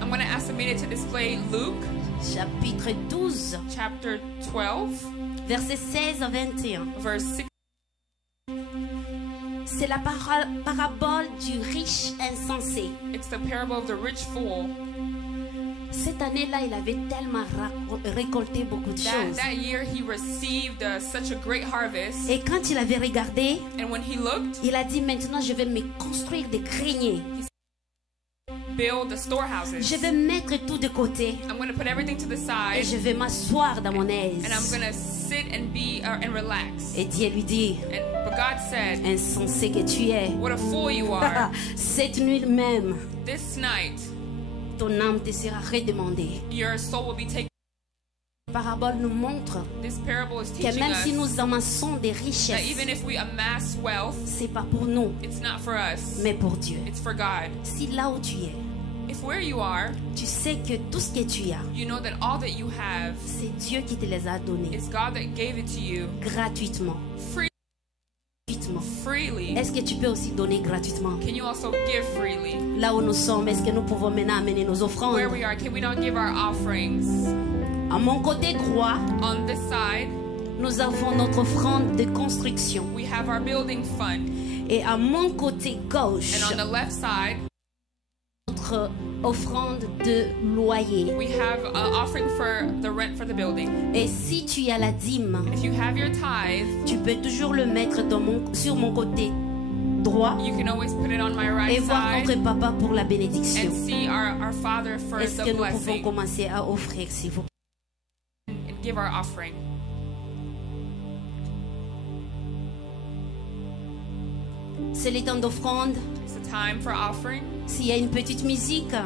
I'm going to ask the media to display Luke. Chapitre 12. Chapter 12. Versets 16 à 21. Verse 6. C'est la parabole du riche insensé. It's the parable of the rich fool. Cette année-là, il avait tellement récolté beaucoup de choses. That year he received such a great harvest. Et quand il avait regardé, and when he looked, il a dit maintenant je vais me construire des greniers. Build the storehouses. Je vais mettre tout de côté. I'm going to put everything to the side. Et je vais m'asseoir dans mon aise. And I'm going to sit and be and relax. Et Dieu lui dit, but God said, insensé que tu es. What a fool you are. Cette nuit même, this night, ton âme te sera redemandée. Your soul will be taken. La parabole nous montre que même si nous amassons des richesses, c'est pas pour nous, mais pour Dieu. Si là où tu es, tu sais que tout ce que tu as, c'est Dieu qui te les a donnés gratuitement. Est-ce que tu peux aussi donner gratuitement? Là où nous sommes, est-ce que nous pouvons maintenant amener nos offrandes? À mon côté droit, nous avons notre offrande de construction. Et à mon côté gauche, notre offrande de loyer. Et si tu as la dîme, tu peux toujours le mettre sur mon côté droit et voir notre papa pour la bénédiction. Est-ce que nous pouvons commencer à offrir, s'il vous plaît? Give our offering. C'est le temps d'offrande. S'il y a une petite musique, ça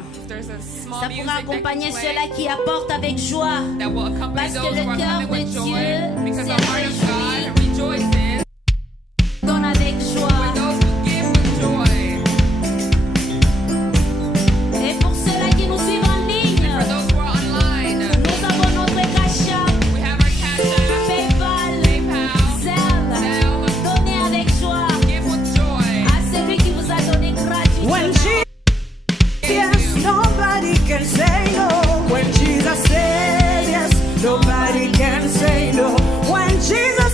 pourra accompagner ceux-là qui apportent avec joie. Parce que le cœur de Dieu s'est réjoui. Donne avec joie. Et pour ceux-là qui nous suivent en ligne, nous avons notre Cash App, PayPal, Zelle. Donnez avec joie à celui qui vous a donné gratuitement. When Jesus, yes, nobody can say no. When Jesus says yes, nobody can say no. When Jesus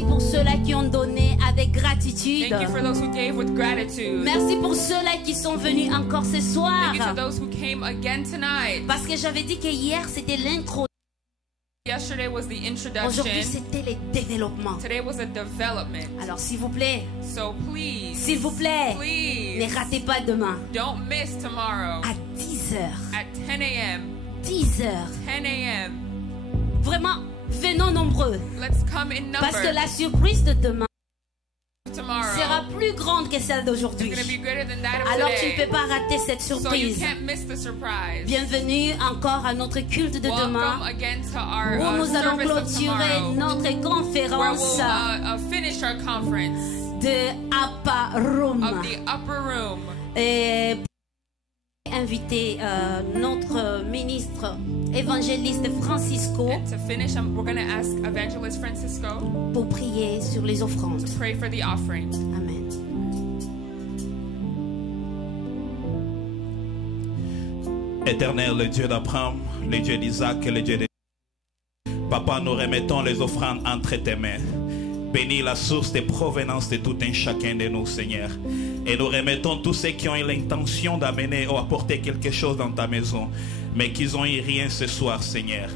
Merci pour ceux-là qui ont donné avec gratitude. Thank you for those who gave with gratitude. Merci pour ceux-là qui sont venus encore ce soir. Thank you to those who came again tonight. Parce que j'avais dit que hier c'était l'intro. Yesterday was the introduction. Aujourd'hui c'était le développement. Today was a development. Alors s'il vous plaît, so please, s'il vous plaît, please, ne ratez pas demain. Don't miss tomorrow. À 10h. At 10 a.m. 10h. 10 a.m. Vraiment, venons nombreux. Let's come in number. Parce que la surprise de demain tomorrow sera plus grande que celle d'aujourd'hui. Alors tu ne peux pas rater cette surprise. So you can't miss the surprise. Bienvenue encore à notre culte de demain où nous allons clôturer notre conférence de Upper Room. Et inviter notre ministre évangéliste Francisco pour prier sur les offrandes. Amen. Éternel, le Dieu d'Abraham, le Dieu d'Isaac et le Dieu de... Papa, nous remettons les offrandes entre tes mains. Bénis la source de provenance de tout un chacun de nous, Seigneur. Et nous remettons tous ceux qui ont eu l'intention d'amener ou apporter quelque chose dans ta maison, mais qui n'ont eu rien ce soir, Seigneur.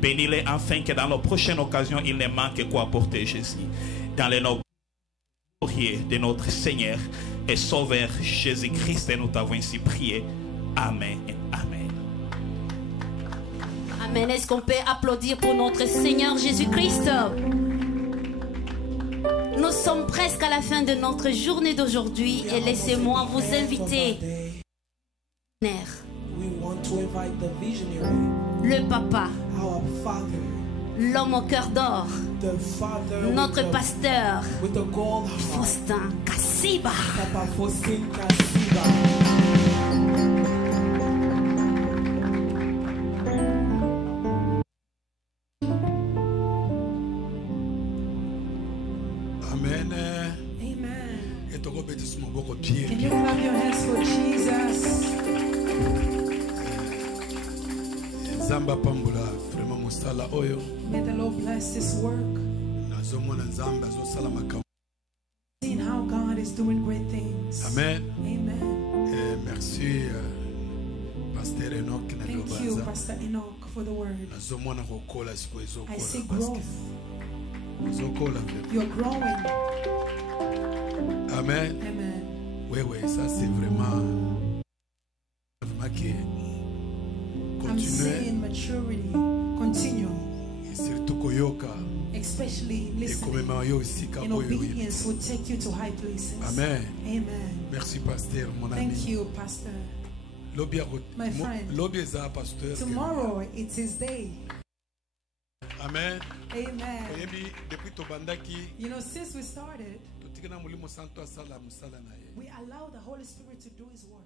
Bénis-les afin que dans la prochaine occasion, il ne manque quoi apporter, Jésus. Dans les noms de notre Seigneur et Sauveur Jésus-Christ, nous t'avons ainsi prié. Amen. Amen. Amen. Est-ce qu'on peut applaudir pour notre Seigneur Jésus-Christ? Nous sommes presque à la fin de notre journée d'aujourd'hui et laissez-moi vous inviter. Le papa, l'homme au cœur d'or, notre pasteur, Faustin Kassiba. Can you clap your hands for Jesus? May the Lord bless this work. Seeing how God is doing great things. Amen. Amen. Merci, Pasteur Enoch. Thank you, Pastor Enoch, for the word. I see growth. You're growing. Amen. Amen. Oui, ça c'est vraiment I'm seeing maturity. Continue. Especially listening. In obedience will take you to high places. Amen. Amen. Merci, Pasteur, mon ami. Thank you, Pastor. My friend. Tomorrow it is day. Amen. Amen. You know, since we started, we allow the Holy Spirit to do His work.